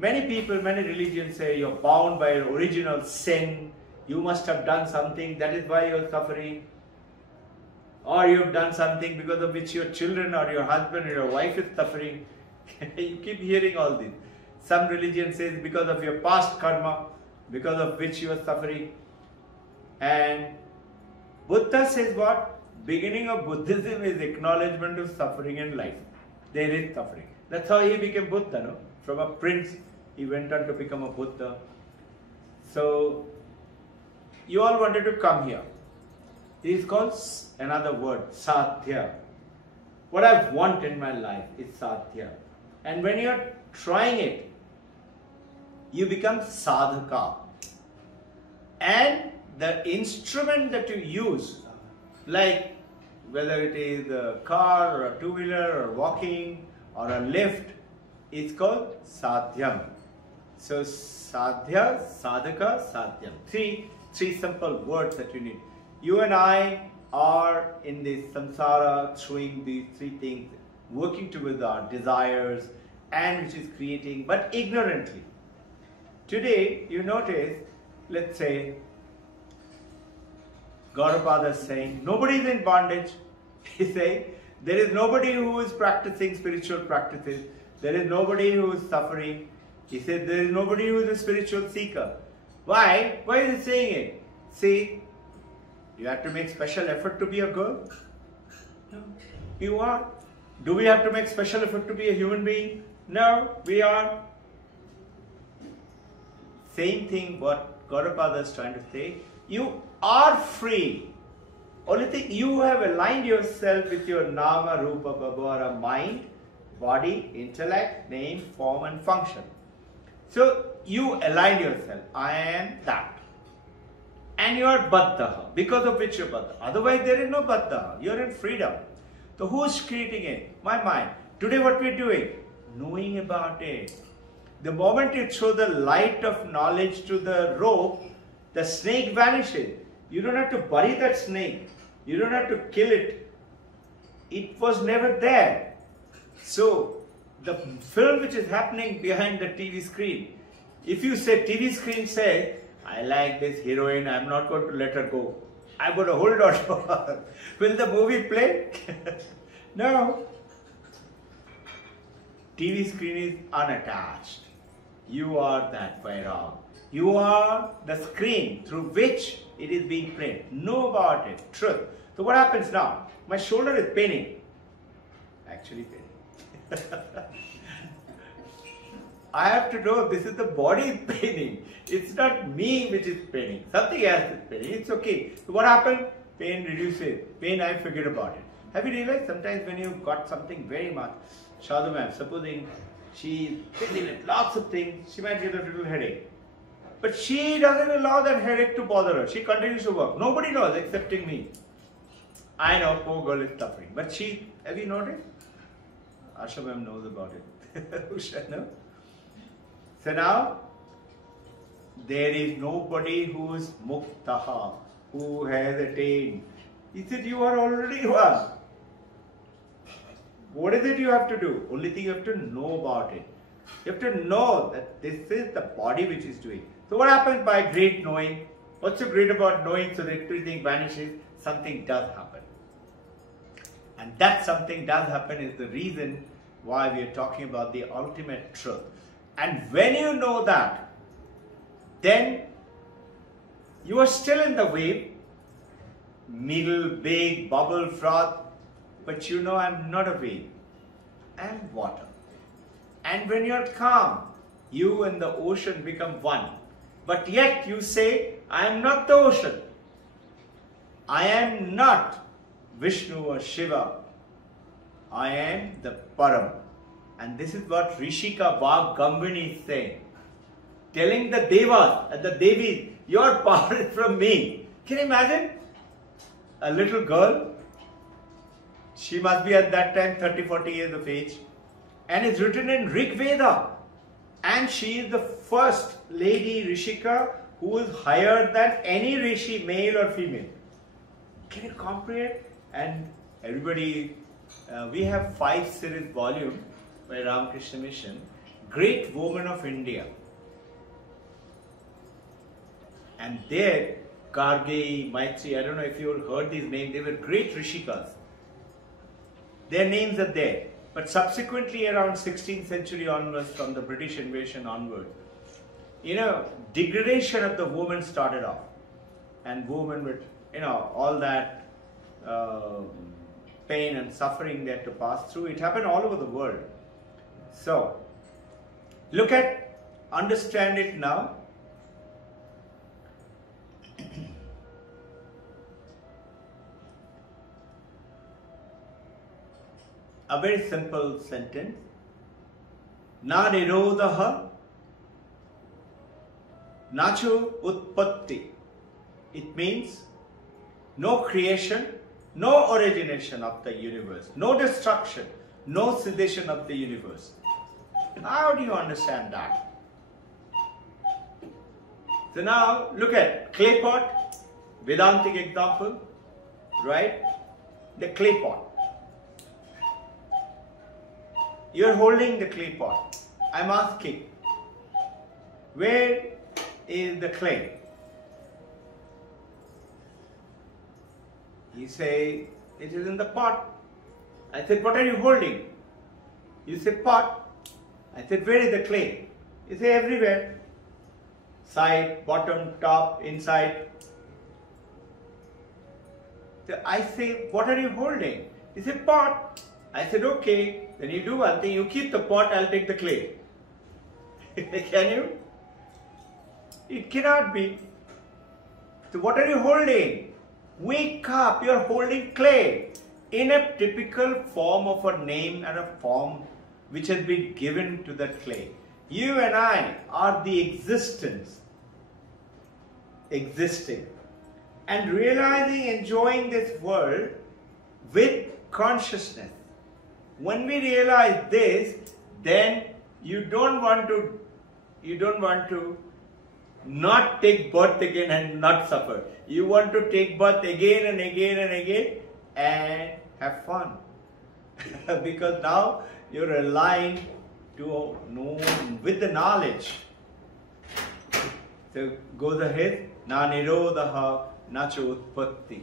Many people, many religions say you're bound by your original sin. You must have done something, that is why you're suffering. Or you've done something because of which your children or your husband or your wife is suffering. You keep hearing all this. Some religion says because of your past karma, because of which you are suffering. And Buddha says what? Beginning of Buddhism is acknowledgement of suffering in life. There is suffering. That's how he became Buddha, no? From a prince, he went on to become a Buddha. So, you all wanted to come here. This is called another word, Sadhya. What I want in my life is Sadhya. And when you are trying it, you become Sadhaka. And the instrument that you use, like whether it is a car or a two-wheeler or walking or a lift, it's called Sadhyam. So Sadhya, Sadhaka, Sadhyam. Three simple words that you need. You and I are in this samsara, throwing these three things, working towards our desires, and which is creating, but ignorantly. Today, you notice, let's say, Gaudapada is saying, nobody is in bondage. He saying, there is nobody who is practicing spiritual practices. There is nobody who is suffering. He said, there is nobody who is a spiritual seeker. Why? Why is he saying it? See, you have to make special effort to be a girl? No, you are. Do we have to make special effort to be a human being? No, we are. Same thing what Gaudapada is trying to say. You are free. Only thing, you have aligned yourself with your Nama, Rupa, Bhavara, mind, body, intellect, name, form and function. So you align yourself. I am that. And you are Baddha, because of which you are Baddha. Otherwise there is no Baddha. You are in freedom. So who is creating it? My mind. Today what we are doing? Knowing about it. The moment you throw the light of knowledge to the rope, the snake vanishes. You don't have to bury that snake. You don't have to kill it. It was never there. So, the film which is happening behind the TV screen, if you say TV screen says, I like this heroine, I'm not going to let her go. I'm going to hold on to her. Will the movie play? No. TV screen is unattached. You are that Vairag. You are the screen through which it is being played. Know about it. Truth. So what happens now? My shoulder is paining. Actually paining. I have to know this is the body is paining. It's not me which is paining. Something else is paining. It's okay. So what happened? Pain reduces. Pain, I forget about it. Have you realized sometimes when you got something very much, Shadhu ma'am, supposing she is busy with lots of things, she might get a little headache. But she doesn't allow that headache to bother her. She continues to work. Nobody knows excepting me. I know, poor girl is suffering. But she, have you noticed? Asha ma'am knows about it. Who should know? So now, there is nobody who is muktaha, who has attained. He said, you are already one. What is it you have to do? Only thing you have to know about it. You have to know that this is the body which is doing. So what happens by great knowing? What's so great about knowing so that everything vanishes? Something does happen. And that something does happen is the reason why we are talking about the ultimate truth. And when you know that, then you are still in the wave, middle, big, bubble, froth, but you know I'm not a wave, I'm water. And when you're calm, you and the ocean become one. But yet you say, I am not the ocean. I am not Vishnu or Shiva. I am the Param. And this is what Rishika Gambini is saying. Telling the Devas and the Devis, your power is from me. Can you imagine? A little girl, she must be at that time 30-40 years of age. And it's written in Rig Veda. And she is the first lady Rishika who is higher than any Rishi, male or female. Can you comprehend? And everybody, we have 5 series volume by Ramakrishna Mission, Great Women of India. And there, Gargi, Maitri, I don't know if you all heard these names, they were great Rishikas. Their names are there. But subsequently around 16th century onwards, from the British invasion onward, degradation of the woman started off. And women with, all that pain and suffering they had to pass through. It happened all over the world. So, look at, understand it now. A very simple sentence. Na nirodha nachu utpatti. It means no creation, no origination of the universe, no destruction, no cessation of the universe. How do you understand that? So now look at clay pot, Vedantic example, right? The clay pot. you're holding the clay pot. I'm asking, where is the clay? You say, it is in the pot. I said, what are you holding? You say, pot. I said, where is the clay? You say, everywhere. Side, bottom, top, inside. So I say, what are you holding? He said, pot. I said, okay. Then you do one thing, you keep the pot, I'll take the clay. Can you? It cannot be. So what are you holding? Wake up, you're holding clay in a typical form of a name and a form which has been given to that clay. You and I are the existence, existing and realizing, enjoying this world with consciousness. When we realize this, then you don't want to not take birth again and not suffer. You want to take birth again and again and again and have fun. Because now you're aligned to know with the knowledge. So goes ahead, na nirodha na cha utpatti.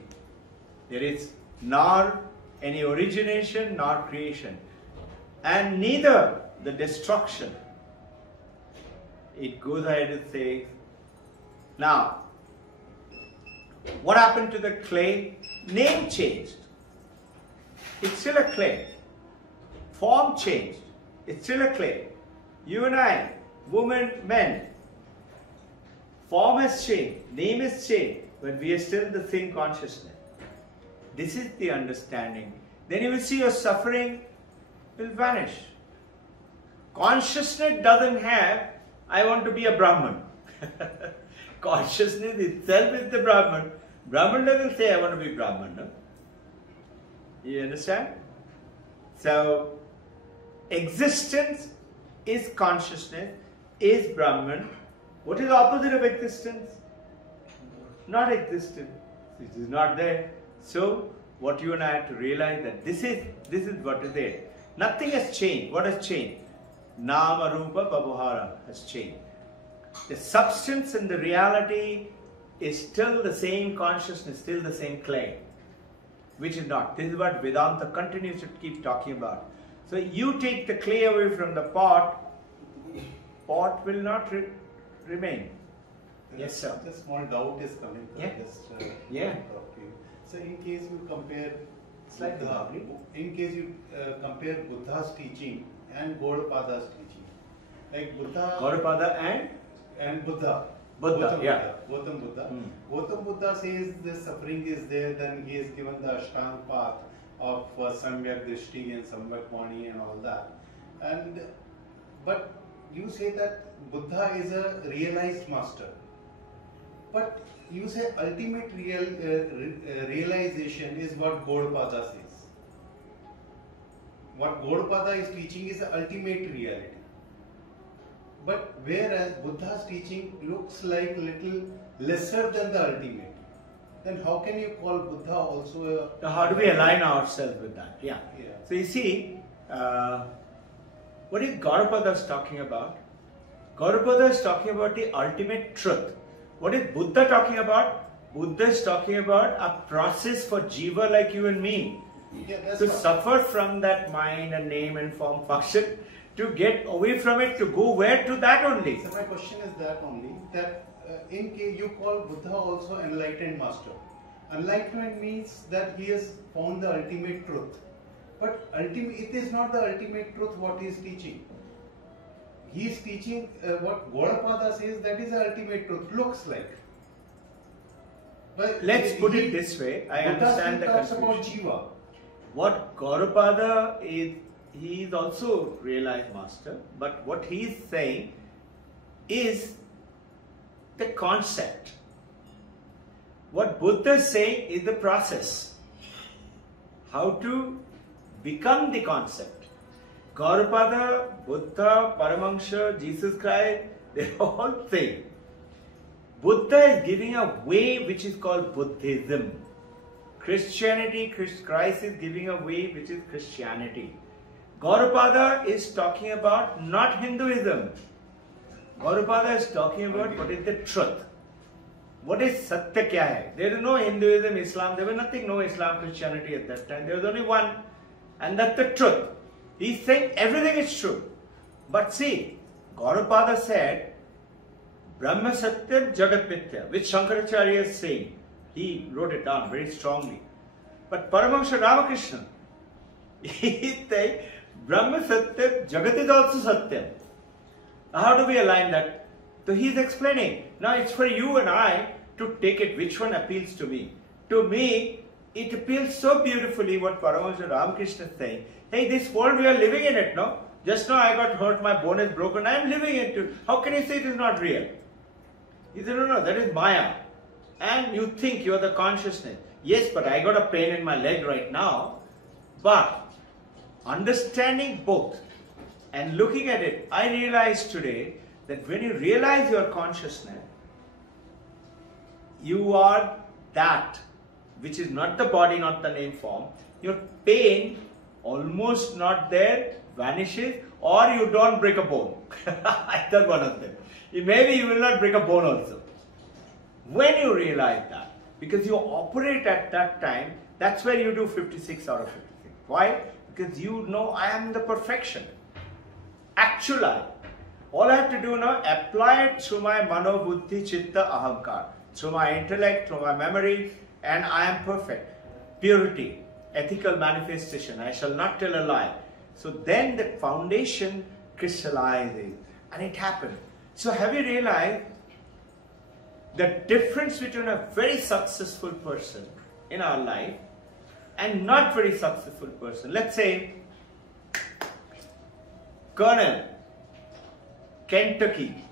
There is nor any origination nor creation, and neither the destruction. It goes ahead and says, now, what happened to the clay? Name changed. It's still a clay. Form changed. It's still a clay. You and I, women, men, form has changed, name has changed, but we are still the same consciousness. This is the understanding. Then you will see your suffering will vanish. Consciousness doesn't have, I want to be a Brahman. Consciousness itself is the Brahman. Brahman doesn't say, I want to be Brahman. No? You understand? So, existence is consciousness, is Brahman. What is the opposite of existence? Not existence. It is not there. So, what you and I have to realize that this is what is there. Nothing has changed. What has changed? Nama Rupa Babhara has changed. The substance and the reality is still the same consciousness, still the same clay, which is not. This is what Vedanta continues to keep talking about. So you take the clay away from the pot, pot will not remain. Yes, sir. Just a small doubt is coming. Yeah. Just Yeah. talk to you. So in case you compare Slightly Buddha, loudly. in case you compare Buddha's teaching and Gaudapada's teaching, like Buddha Gaudapada and Buddha. Buddha, Gautam yeah. Gautam Buddha. Hmm. Gautam Buddha says the suffering is there, then he is given the Ashtanga path of Samyak Drishti and Samyak Vani and all that. But you say that Buddha is a realized master. But you say ultimate realization is what Gaudapada says. What Gaudapada is teaching is the ultimate reality. But whereas Buddha's teaching looks like little lesser than the ultimate, then how can you call Buddha also a... So how do we align ourselves with that? Yeah. Yeah. So you see, what is Gaudapada talking about? Gaudapada is talking about the ultimate truth. What is Buddha talking about? Buddha is talking about a process for jiva like you and me. Yeah, that's To what- suffer from that mind and name and form function, to get away from it, to go where? To that only. So my question is that only, that in case you call Buddha also enlightened master. Enlightenment means that he has found the ultimate truth. But it is not the ultimate truth what he is teaching. He is teaching what Gaudapada says, that is the ultimate truth, looks like. But Let's put it this way, I Buddha understand the still talks about confusion. Jiva. What Gaudapada is, he is also realized master, but what he is saying is the concept. What Buddha is saying is the process. How to become the concept. Gaudapada, Buddha, Paramahansa, Jesus Christ, they are all same. Buddha is giving a way which is called Buddhism. Christianity, Christ is giving a way which is Christianity. Gaudapada is talking about not Hinduism. Gaudapada is talking about what is the truth. What is Satya kya hai? There is no Hinduism, Islam, there was nothing, no Islam, Christianity at that time. There was only one, and that's the truth. He's saying everything is true. But see, Gaudapada said, Brahma Satyam Jagat Mithya, which Shankaracharya is saying. He wrote it down very strongly. But Paramahamsa Ramakrishna, he is saying, Brahma Satyam, Jagat is also Satyam. How do we align that? So he is explaining. Now it's for you and I to take it, which one appeals to me. To me, it appeals so beautifully what Paramahamsa Ramakrishna is saying. Hey, this world we are living in it, no? Just now I got hurt, my bone is broken, I am living in it. How can you say it is not real? He said, no, that is Maya. And you think you are the consciousness. Yes, but I got a pain in my leg right now. But understanding both and looking at it, I realized today that when you realize your consciousness, you are that which is not the body, not the name form. Your pain almost not there, vanishes, or you don't break a bone. Either one of them. Maybe you will not break a bone also. When you realize that, because you operate at that time, that's where you do 56 out of 56. Why? Because you know I am the perfection. Actualize. All I have to do now, apply it through my mano, buddhi, chitta, ahankar. Through my intellect, through my memory, and I am perfect. Purity, ethical manifestation. I shall not tell a lie. So then the foundation crystallizes, and it happens. So have you realized the difference between a very successful person in our life and not very successful person? Let's say Colonel, Kentucky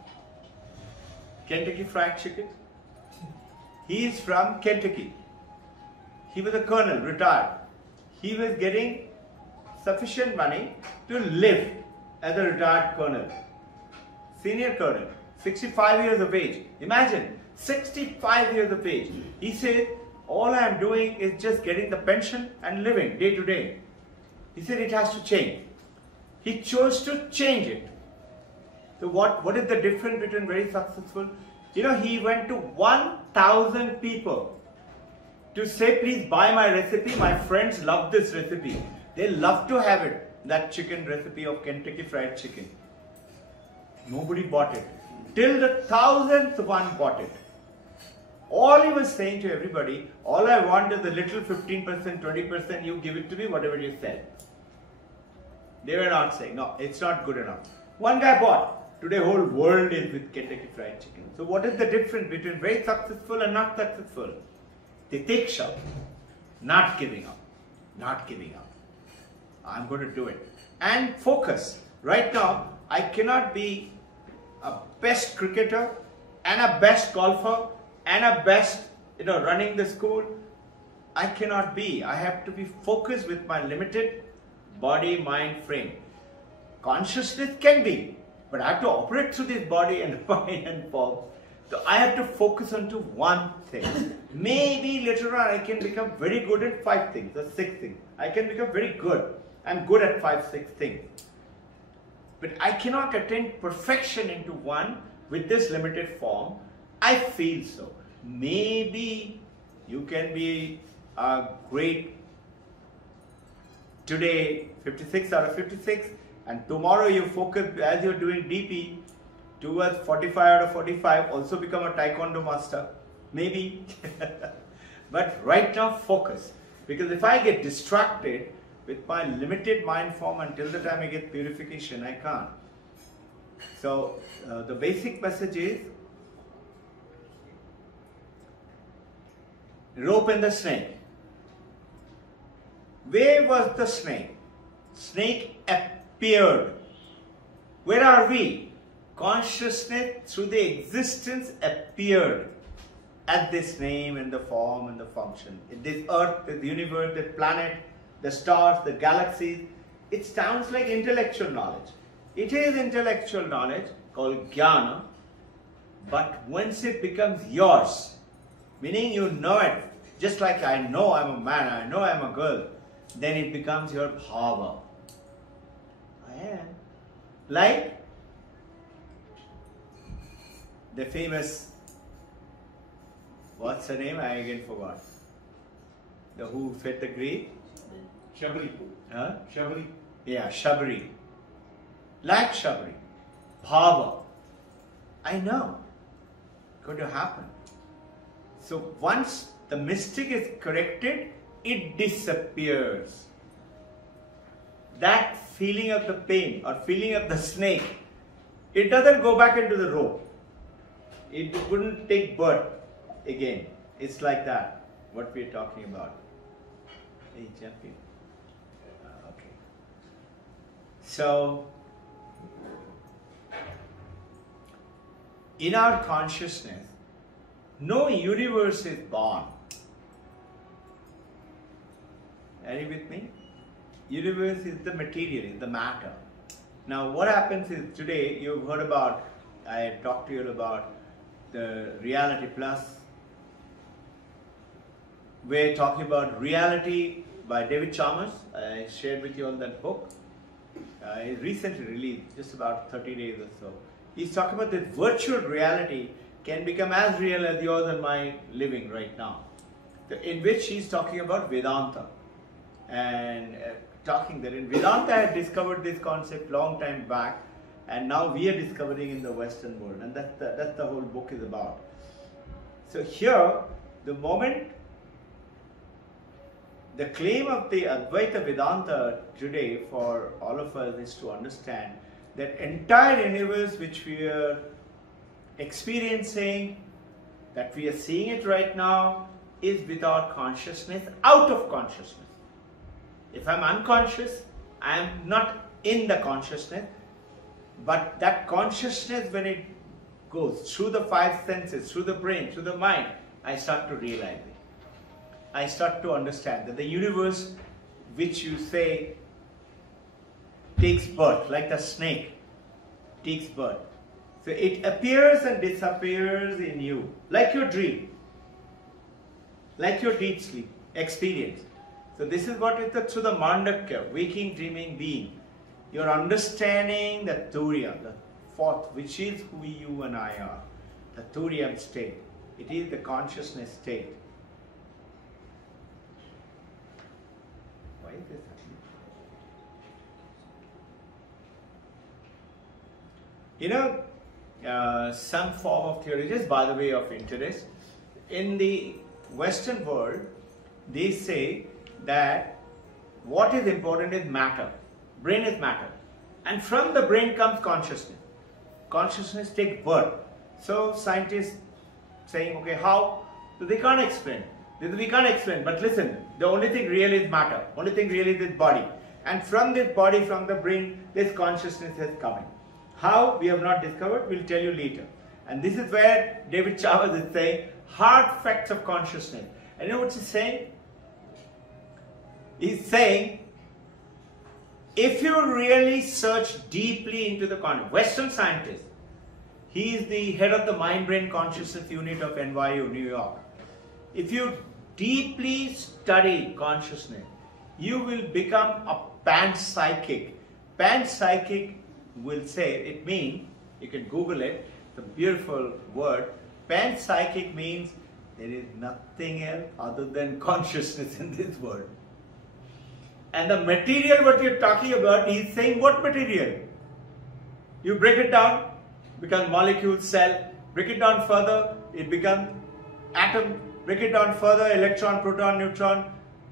Fried Chicken. He is from Kentucky. He was a colonel, retired. He was getting sufficient money to live as a retired colonel. Senior colonel, 65 years of age. Imagine, 65 years of age. He said, all I am doing is just getting the pension and living day to day. He said it has to change. He chose to change it. So what is the difference between very successful? You know, he went to 1,000 people to say, please buy my recipe. My friends love this recipe. They love to have it. That chicken recipe of Kentucky Fried Chicken. Nobody bought it. Till the 1,000th one bought it. All he was saying to everybody, all I want is a little 15%, 20%, you give it to me, whatever you sell. They were not saying, no, it's not good enough. One guy bought. Today whole world is with Kentucky Fried Chicken. So what is the difference between very successful and not successful? Titiksha, not giving up. Not giving up. I'm going to do it. And focus. Right now, I cannot be a best cricketer and a best golfer and a best, running the school. I cannot be. I have to be focused with my limited body, mind, frame. Consciousness can be, but I have to operate through this body and mind and form. So I have to focus on to one thing. Maybe later on I can become very good at 5 things or 6 things. I can become very good. I'm good at 5, 6 things. But I cannot attain perfection into one with this limited form. I feel so. Maybe you can be a great today 56 out of 56, and tomorrow you focus as you're doing DP towards 45 out of 45, also become a Taekwondo master. Maybe. But right now focus. Because if I get distracted with my limited mind form until the time I get purification, I can't. So the basic message is rope and the snake. Where was the snake? Snake appeared. Where are we? Consciousness through the existence appeared at this name and the form and the function. In this earth, the universe, the planet, the stars, the galaxies. It sounds like intellectual knowledge. It is intellectual knowledge called jnana, but once it becomes yours, meaning you know it, just like I know I'm a man, I know I'm a girl, then it becomes your bhava. I am. Like the famous, what's her name? I again forgot. The who fed the Greek? Shabri. Huh? Shabri. Yeah, Shabri. Like Shabri. Bhava. I know. Going to happen. So once the mystic is corrected, it disappears. That feeling of the pain or feeling of the snake, it doesn't go back into the rope. It wouldn't take birth again. It's like that, what we're talking about. Hey, jump in. Okay. So, in our consciousness, no universe is born. Are you with me? Universe is the material, is the matter. Now what happens is today you've heard about, I talked to you about the Reality Plus. We're talking about Reality by David Chalmers. I shared with you all that book. He recently released, just about 30 days or so. He's talking about that virtual reality can become as real as yours and my living right now. In which he's talking about Vedanta. And talking that in Vedanta I had discovered this concept long time back, and now we are discovering in the Western world, and that's the whole book is about. So here, the moment, the claim of the Advaita Vedanta today for all of us is to understand that entire universe which we are experiencing, that we are seeing it right now, is with our consciousness, out of consciousness. If I'm unconscious, I am not in the consciousness, but that consciousness, when it goes through the five senses, through the brain, through the mind, I start to realize it. I start to understand that the universe which you say takes birth, like the snake takes birth. So it appears and disappears in you, like your dream, like your deep sleep experience. So this is what is through the Mandakya, waking, dreaming, being. You're understanding the Turiya, the fourth, which is who you and I are, the Turiyam state. It is the consciousness state. Why is this happening? You know, some form of theory, just by the way of interest, in the Western world, they say that what is important is matter. Brain is matter. And from the brain comes consciousness. Consciousness takes birth. So scientists saying, okay, how? So they can't explain. We can't explain. But listen, the only thing real is matter. Only thing real is this body. And from this body, from the brain, this consciousness is coming. How? We have not discovered. We'll tell you later. And this is where David Chalmers is saying, hard facts of consciousness. And you know what he's saying? He's saying, if you really search deeply into the concept, Western scientist, he is the head of the mind-brain consciousness unit of NYU, New York. If you deeply study consciousness, you will become a panpsychic. Panpsychic will say, it means, you can Google it, it's a beautiful word. Panpsychic means there is nothing else other than consciousness in this world. And the material what you're talking about, he's saying what material? You break it down, becomes molecule, cell, break it down further, it becomes atom, break it down further, electron, proton, neutron,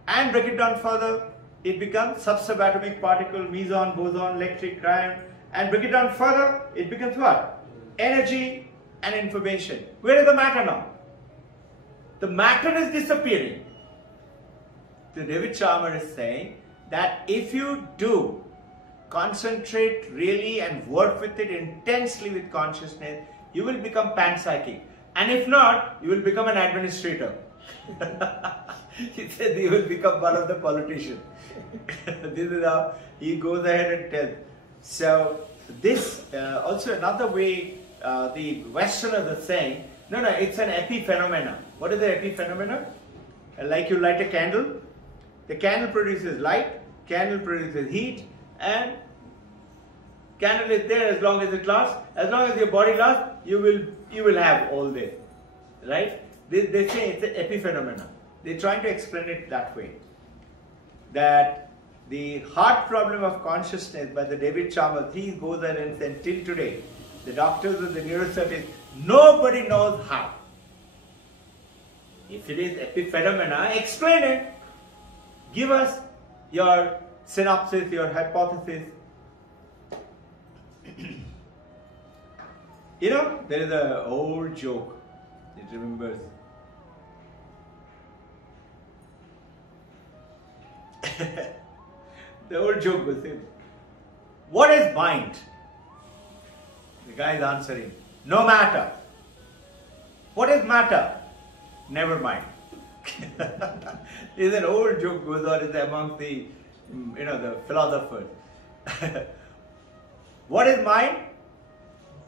and break it down further, it becomes subatomic particle, meson, boson, electric, ion, and break it down further, it becomes what? Energy and information. Where is the matter now? The matter is disappearing. So David Chalmers is saying that if you do concentrate really and work with it intensely with consciousness, you will become panpsychic. And if not, you will become an administrator. He says you will become one of the politicians. This is how he goes ahead and tells. So this also another way the Westerners are saying, no, it's an epiphenomena. What is the epiphenomena? Like you light a candle, the candle produces light, candle produces heat, and Candle is there as long as it lasts. As long as your body lasts, you will have all this, right? They say it's an epiphenomena. They're trying to explain it that way. That the heart problem of consciousness by the David Chalmers, he goes there and says, till today, the doctors and the neuroscientists, nobody knows how. If it is epiphenomena, explain it. Give us your synopsis, your hypothesis. You know, there is an old joke, it remembers. The old joke was this. What is mind? The guy is answering, no matter. What is matter? Never mind. There's an old joke goes on among the, the philosophers. What is mind?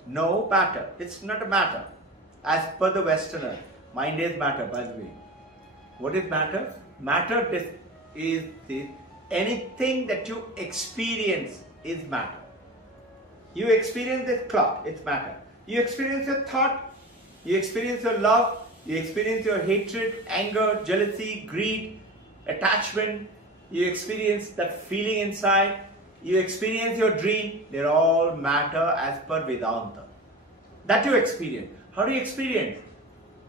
No matter. It's not a matter. As per the Westerner, mind is matter, by the way. What is matter? Matter is this. Anything that you experience is matter. You experience this clock, it's matter. You experience your thought, you experience your love, you experience your hatred, anger, jealousy, greed, attachment. You experience that feeling inside. You experience your dream. They're all matter as per Vedanta. That you experience. How do you experience?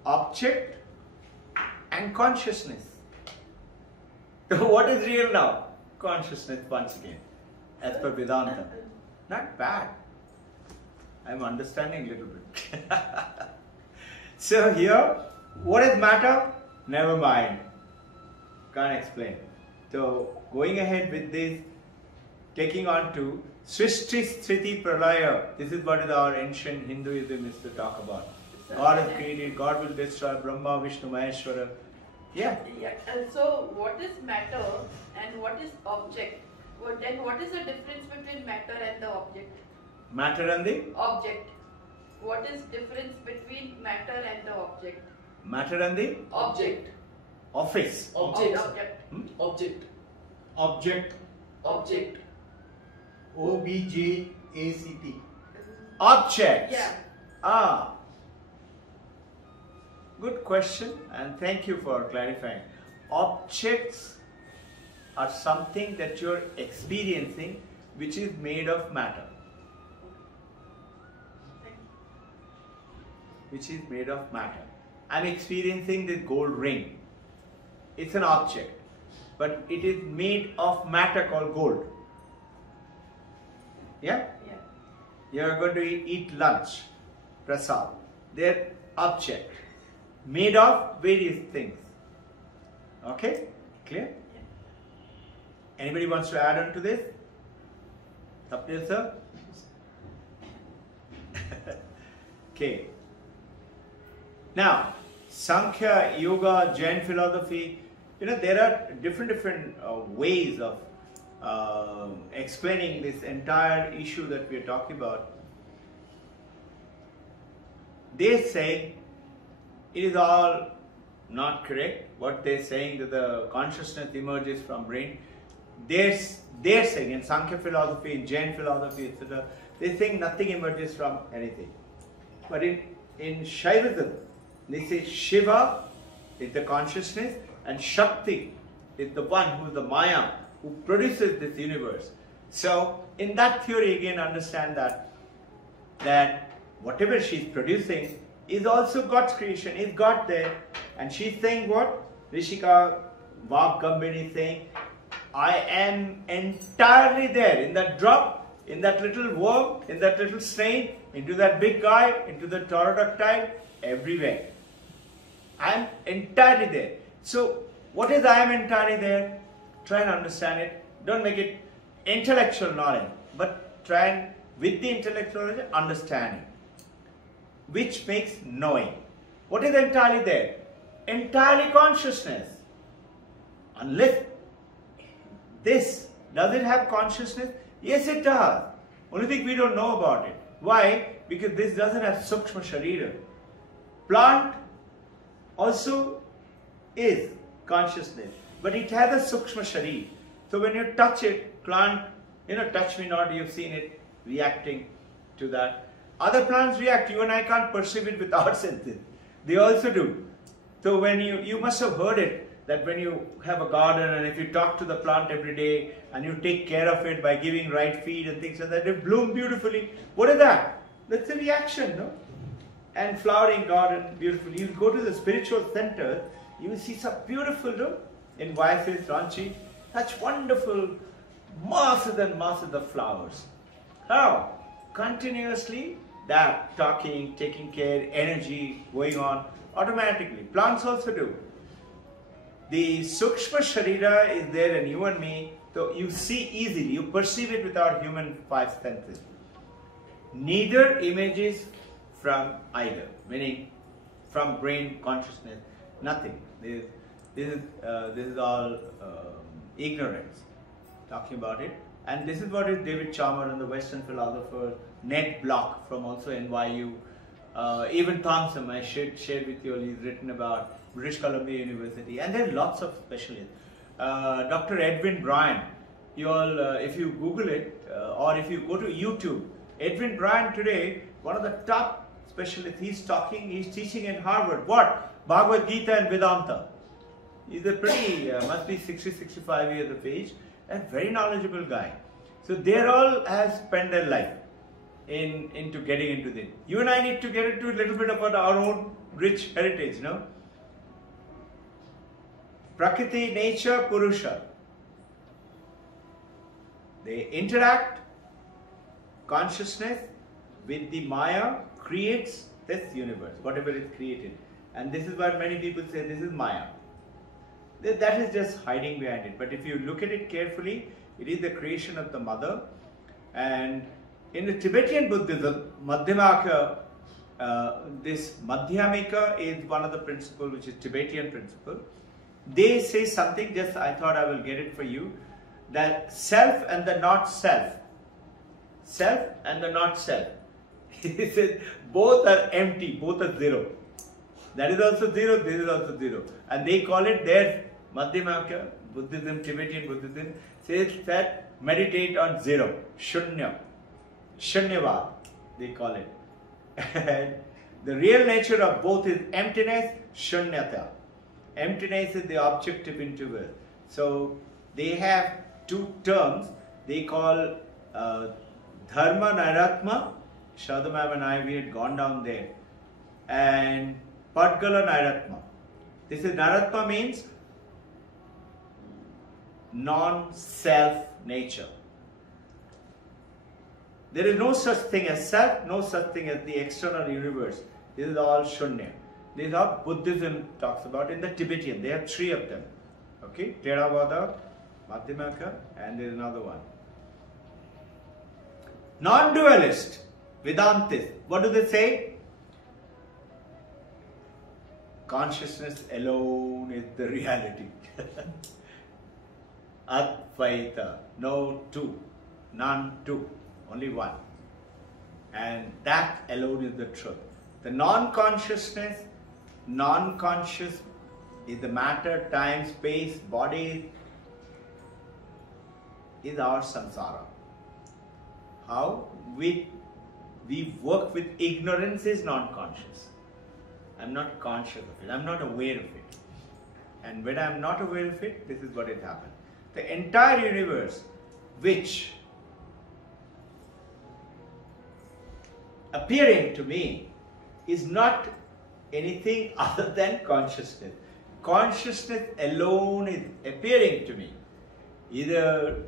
Object and consciousness. What is real now? Consciousness once again. As per Vedanta. Not bad. I'm understanding a little bit. So here, what is matter? Never mind. Can't explain. So going ahead with this, taking on to Srishti Sthiti Pralaya. This is what our ancient Hinduism is to talk about. God has created, God will destroy, Brahma, Vishnu, Maheshwara. Yeah. And so what is matter and what is object? And what is the difference between matter and the object? Matter and the? Object. What is difference between matter and the object? Matter and the? Object. Office. Object. Object. Object. Object. Object. OBJACT. Objects. Yeah. Ah. Good question, and thank you for clarifying. Objects are something that you're experiencing which is made of matter. Which is made of matter. I'm experiencing this gold ring. It's an object, but it is made of matter called gold. Yeah? Yeah. You are going to eat lunch, prasad. They're object, made of various things. Okay? Clear? Yeah. Anybody wants to add on to this? Sapnil sir? Okay. Now, Sankhya, Yoga, Jain philosophy, there are different ways of explaining this entire issue that we are talking about. They say it is all not correct. What they're saying that the consciousness emerges from brain. They're saying in Sankhya philosophy, in Jain philosophy, etc., they think nothing emerges from anything. But in Shaivism, they say Shiva is the consciousness and Shakti is the one who is the Maya, who produces this universe. So in that theory again understand that whatever she's producing is also God's creation, is God there. And she's saying what? Rishika Vak is saying, I am entirely there in that drop, in that little worm, in that little stain, into that big guy, into the pterodactyl, everywhere. I am entirely there. So what is I am entirely there? Try and understand it. Don't make it intellectual knowledge, but try and with the intellectual knowledge understand it. Which makes knowing. What is entirely there? Entirely consciousness. Unless this, does it have consciousness? Yes, it does. Only thing we don't know about it. Why? Because this doesn't have Sukshma Sharira. Plant also is consciousness, but it has a Sukshma Sharira. So when you touch it, plant, touch me not, you've seen it, reacting to that. Other plants react. You and I can't perceive it with our senses. They also do. So when you must have heard it, that when you have a garden and if you talk to the plant every day and you take care of it by giving right feed and things like that, it blooms beautifully. What is that? That's a reaction, no? And flowering garden, beautiful. You go to the spiritual center, you will see some beautiful, no? In Vyas, Ranchi, such wonderful masses and masses of flowers. How? Continuously that talking, taking care, energy going on automatically. Plants also do. The Sukshma Sharira is there in you and me, so you see easily, you perceive it with our human five senses. Neither images from either, meaning from brain consciousness, nothing. This is all ignorance, talking about it. And this is what is David Chalmers and the Western philosopher Ned Block from also NYU. Even Thompson, I shared with you, he's written about British Columbia University, and there are lots of specialists. Dr. Edwin Bryan, you all, if you Google it, or if you go to YouTube, Edwin Bryan today, one of the top specialists, he's teaching in Harvard. What? Bhagavad Gita and Vedanta. He's a pretty, must be 60, 65 years of age, and very knowledgeable guy. So they all have spent their life into getting into this. You and I need to get into a little bit about our own rich heritage, no? Prakriti, nature, Purusha. They interact. Consciousness with the Maya creates this universe, whatever is created. And this is what many people say, this is Maya. That is just hiding behind it. But if you look at it carefully, it is the creation of the mother. And in the Tibetan Buddhism, Madhyamaka, this Madhyamika is one of the principles, which is Tibetan principle. They say something, just I thought I will get it for you, that self and the not self. Self and the not self. He says both are empty, both are zero. That is also zero, this is also zero. And they call it their Madhyamaka, Buddhism, Tibetan Buddhism, says that meditate on zero, Shunya. Shunyavad, they call it. And the real nature of both is emptiness, Shunyata. Emptiness is the objective interval. So they have two terms they call Dharma Nairatma. Shadamam and I, we had gone down there. And Padgala Nairatma. This is Nairatma means non-self nature. There is no such thing as self, no such thing as the external universe. This is all Shunya. This is how Buddhism talks about in the Tibetan. They have three of them. Okay, Theravada, Madhyamaka, and there is another one. Non-dualist, Vedantist. What do they say? Consciousness alone is the reality. Advaita, no two, none two, only one. And that alone is the truth. The non-consciousness, non-conscious is the matter, time, space, body, is our samsara. How? We work with ignorance is non-conscious. I'm not conscious of it. I'm not aware of it. And when I'm not aware of it, this is what it happens. The entire universe, which appearing to me is not anything other than consciousness. Consciousness alone is appearing to me. Either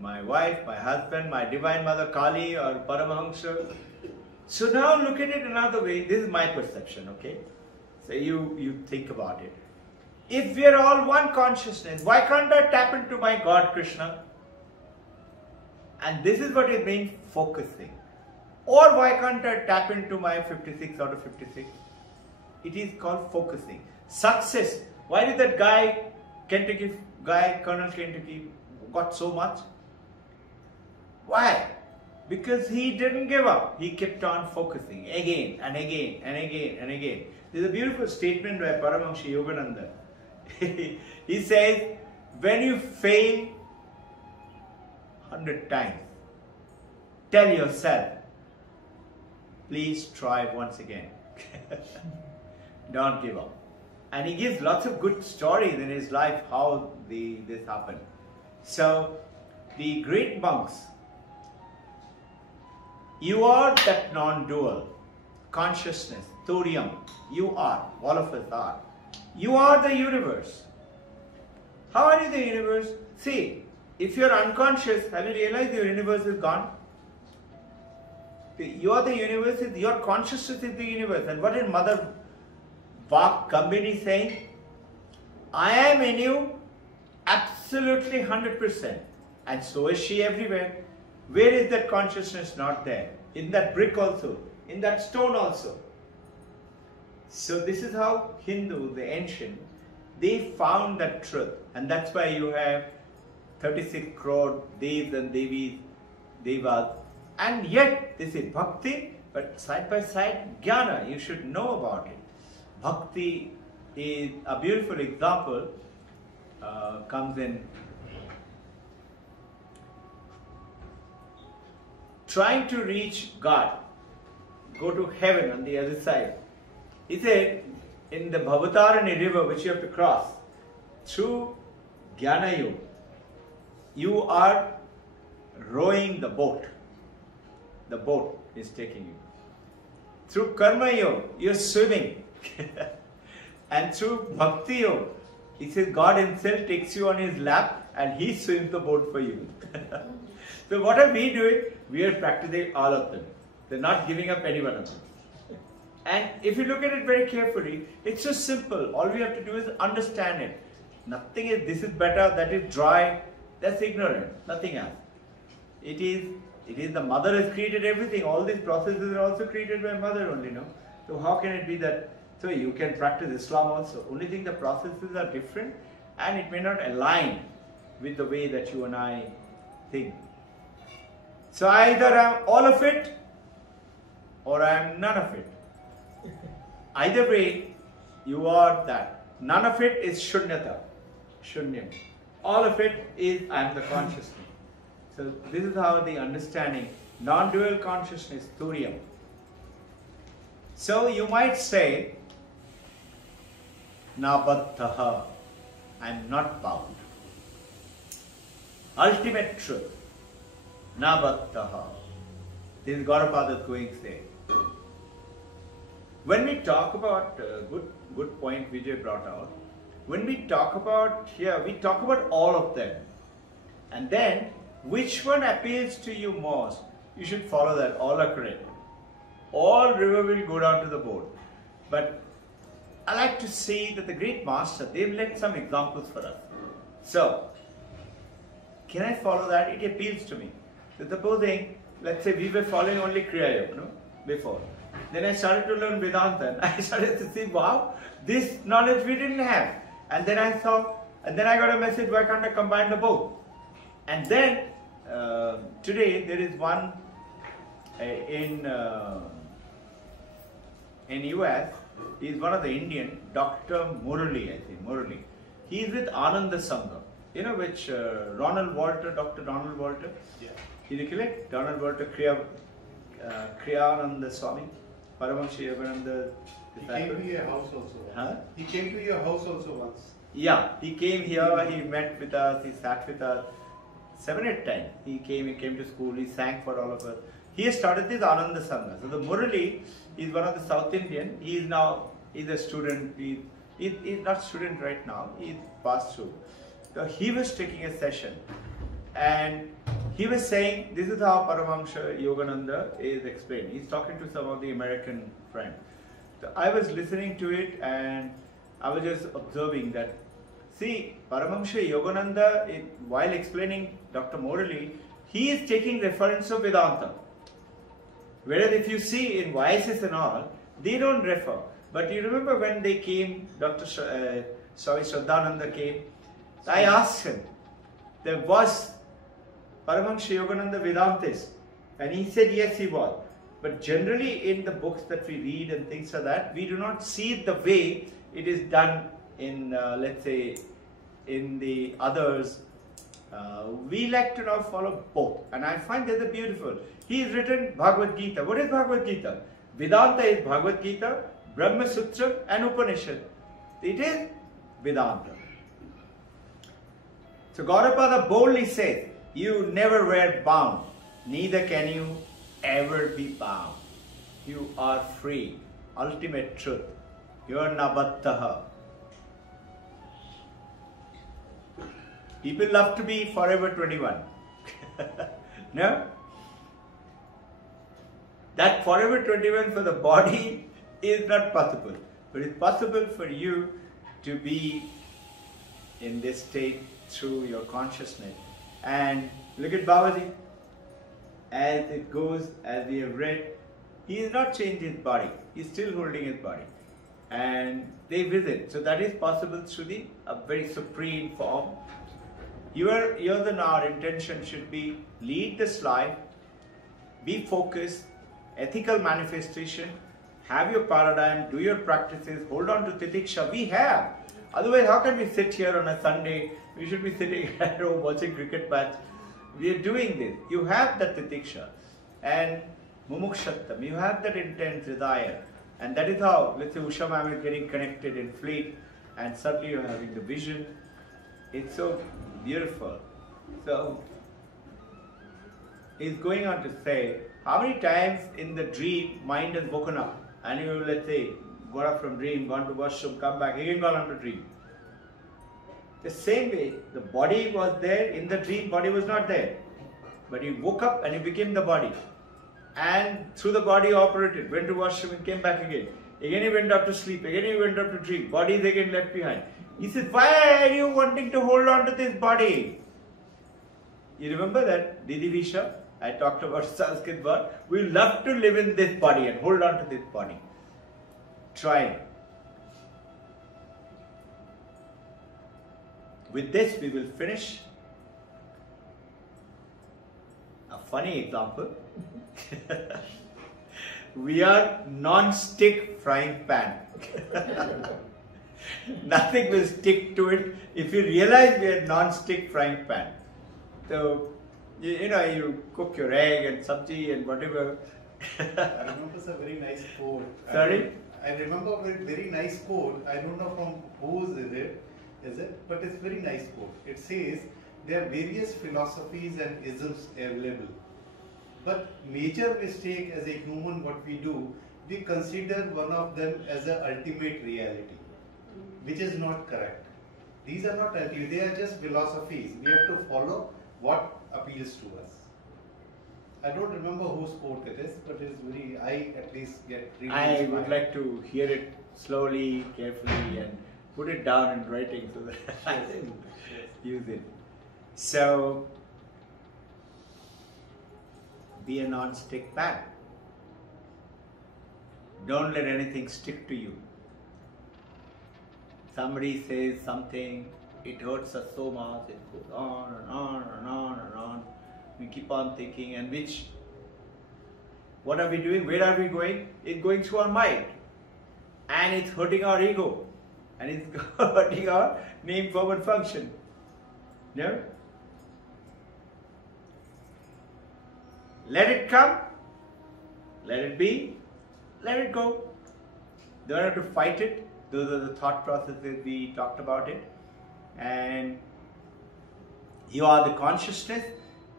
my wife, my husband, my Divine Mother Kali or Paramahamsa. So now look at it another way. This is my perception, okay? So you think about it. If we are all one consciousness, why can't I tap into my God Krishna? And this is what it means focusing. Or why can't I tap into my 56 out of 56? It is called focusing. Success. Why did that guy, Colonel Kentucky, got so much? Why? Because he didn't give up. He kept on focusing again and again and again and again. There's a beautiful statement by Paramahamsa Yogananda. He says, when you fail 100 times, tell yourself, please try once again. Don't give up. And he gives lots of good stories in his life how this happened. So, the great monks, you are that non-dual consciousness, thorium. You are, all of us are. You are the universe. How are you the universe? See, if you are unconscious, have you realized your universe is gone? You are the universe, your consciousness is the universe. And what did Mother Kambini saying? I am in you absolutely 100%. And so is she everywhere. Where is that consciousness not there? In that brick also, in that stone also. So this is how Hindu, the ancient, they found that truth. And that's why you have 36 crore devs and devas. And yet, this is bhakti, but side by side, jnana. You should know about it. Bhakti is a beautiful example, comes in trying to reach God, go to heaven on the other side. He said, in the Bhavatarani river which you have to cross, through Jnana Yoga, you are rowing the boat. The boat is taking you. Through Karma Yoga, you are swimming. And through Bhakti Yoga, he says God himself takes you on his lap and he swims the boat for you. So what are we doing? We are practicing all of them. They're not giving up any one of them. And if you look at it very carefully, it's so simple. All we have to do is understand it. Nothing is, this is better, that is dry, that's ignorant, nothing else. It is the mother has created everything. All these processes are also created by mother only, no? So how can it be that, so you can practice Islam also. Only thing the processes are different and it may not align with the way that you and I think. So either I am all of it or I am none of it. Either way, you are that. None of it is shunyata, shunyam. All of it is I am the consciousness. So this is how the understanding, non-dual consciousness, thuriam. So you might say, nabaddhaha, I am not bound. Ultimate truth, nabaddhaha. This is Gaurapada's going to say. When we talk about, good point Vijay brought out, when we talk about here, we talk about all of them. And then, which one appeals to you most? You should follow that, all are correct. All river will go down to the board. But I like to see that the great master, they've left some examples for us. So, can I follow that? It appeals to me. So supposing, let's say we were following only Kriya Yoga, no? Before. Then I started to learn Vedanta and I started to see, wow, this knowledge we didn't have. And then I saw, and then I got a message, why can't I combine the both? And then, today there is one in US, he is one of the Indian, Dr. Murali, I think, Murali. He is with Ananda Sangha, you know which Ronald Walter, Dr. Ronald Walter? Yeah. You recollect? Ronald Walter, Kriyananda Swami, Paramahansa Yogananda. He came to your house also once. Huh? He came to your house also once. Yeah, he came here, he met with us, he sat with us 7-8 times. He came to school, he sang for all of us. He has started this Ananda Sangha. So the Murali is one of the South Indian. He is now, he's a student, he's not student right now, he's passed through. So he was taking a session and he was saying, this is how Paramahansa Yogananda is explained. He's talking to some of the American friends. So I was listening to it and I was just observing that, see, Paramahansa Yogananda, while explaining Dr. Murali, he is taking reference of Vedanta. Whereas if you see in YSS and all, they don't refer. But you remember when they came, Dr. Swami Shraddhananda came, I asked him, there was Paramahansa Yogananda Vedantist, and he said yes, he was. But generally in the books that we read and things like that, we do not see it the way it is done in, let's say, in the others. We like to now follow both. And I find this a beautiful. He has written Bhagavad Gita. What is Bhagavad Gita? Vedanta is Bhagavad Gita, Brahma Sutra and Upanishad. It is Vedanta. So Gaudapada boldly says, you never were bound, neither can you ever be bound. You are free. Ultimate truth. You are nabattaha. People love to be forever 21. No? That forever 21 for the body is not possible. But it's possible for you to be in this state through your consciousness. And look at Babaji. As it goes, as we have read, he has not changed his body. He is still holding his body. And they visit. So that is possible through a very supreme form. Yours and our intention should be lead this life, be focused, ethical manifestation, have your paradigm, do your practices, hold on to titiksha. We have. Otherwise, how can we sit here on a Sunday? We should be sitting at home watching cricket match. We are doing this. You have that titiksha and mumukshattam. You have that intense desire. And that is how, let's say Usha ma'am is getting connected in fleet and suddenly you're having the vision. It's so beautiful. So, he's going on to say, how many times in the dream mind has woken up and you, let's say, got up from dream, gone to washroom, come back, again gone on to dream. The same way, the body was there, in the dream body was not there. But you woke up and you became the body. And through the body operated, went to washroom and came back again. Again you went up to sleep, again you went up to dream, body is again left behind. He said, why are you wanting to hold on to this body? You remember that, Didi Visha? I talked about Sanskrit word. We love to live in this body and hold on to this body. Try. With this, we will finish. A funny example. We are non-stick frying pan. Nothing will stick to it. If you realize we are non-stick frying pan. So, you know, you cook your egg and sabji and whatever. I remember a very nice quote. Sorry? I remember a very nice quote. I don't know from whose is it? But it's very nice quote. It says, there are various philosophies and isms available. But major mistake as a human what we do, we consider one of them as an ultimate reality, which is not correct. These are not ultimate, they are just philosophies. We have to follow what appeals to us. I don't remember whose quote it is, but it's very, I at least get really I inspired. would like to hear it slowly, carefully and put it down in writing so that I can use it. So, be a non-stick pan. Don't let anything stick to you. Somebody says something, it hurts us so much, it goes on and on and on and on. We keep on thinking, and what are we doing? Where are we going? It's going through our mind. And it's hurting our ego. And it's hurting our name, form and function. No? Let it come. Let it be. Let it go. Don't have to fight it. Those are the thought processes we talked about it. And you are the consciousness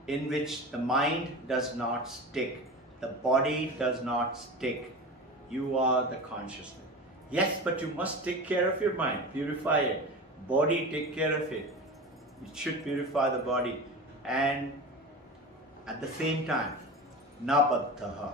in which the mind does not stick. The body does not stick. You are the consciousness. Yes, but you must take care of your mind. Purify it. Body, take care of it. You should purify the body. And at the same time, nabaddhaha.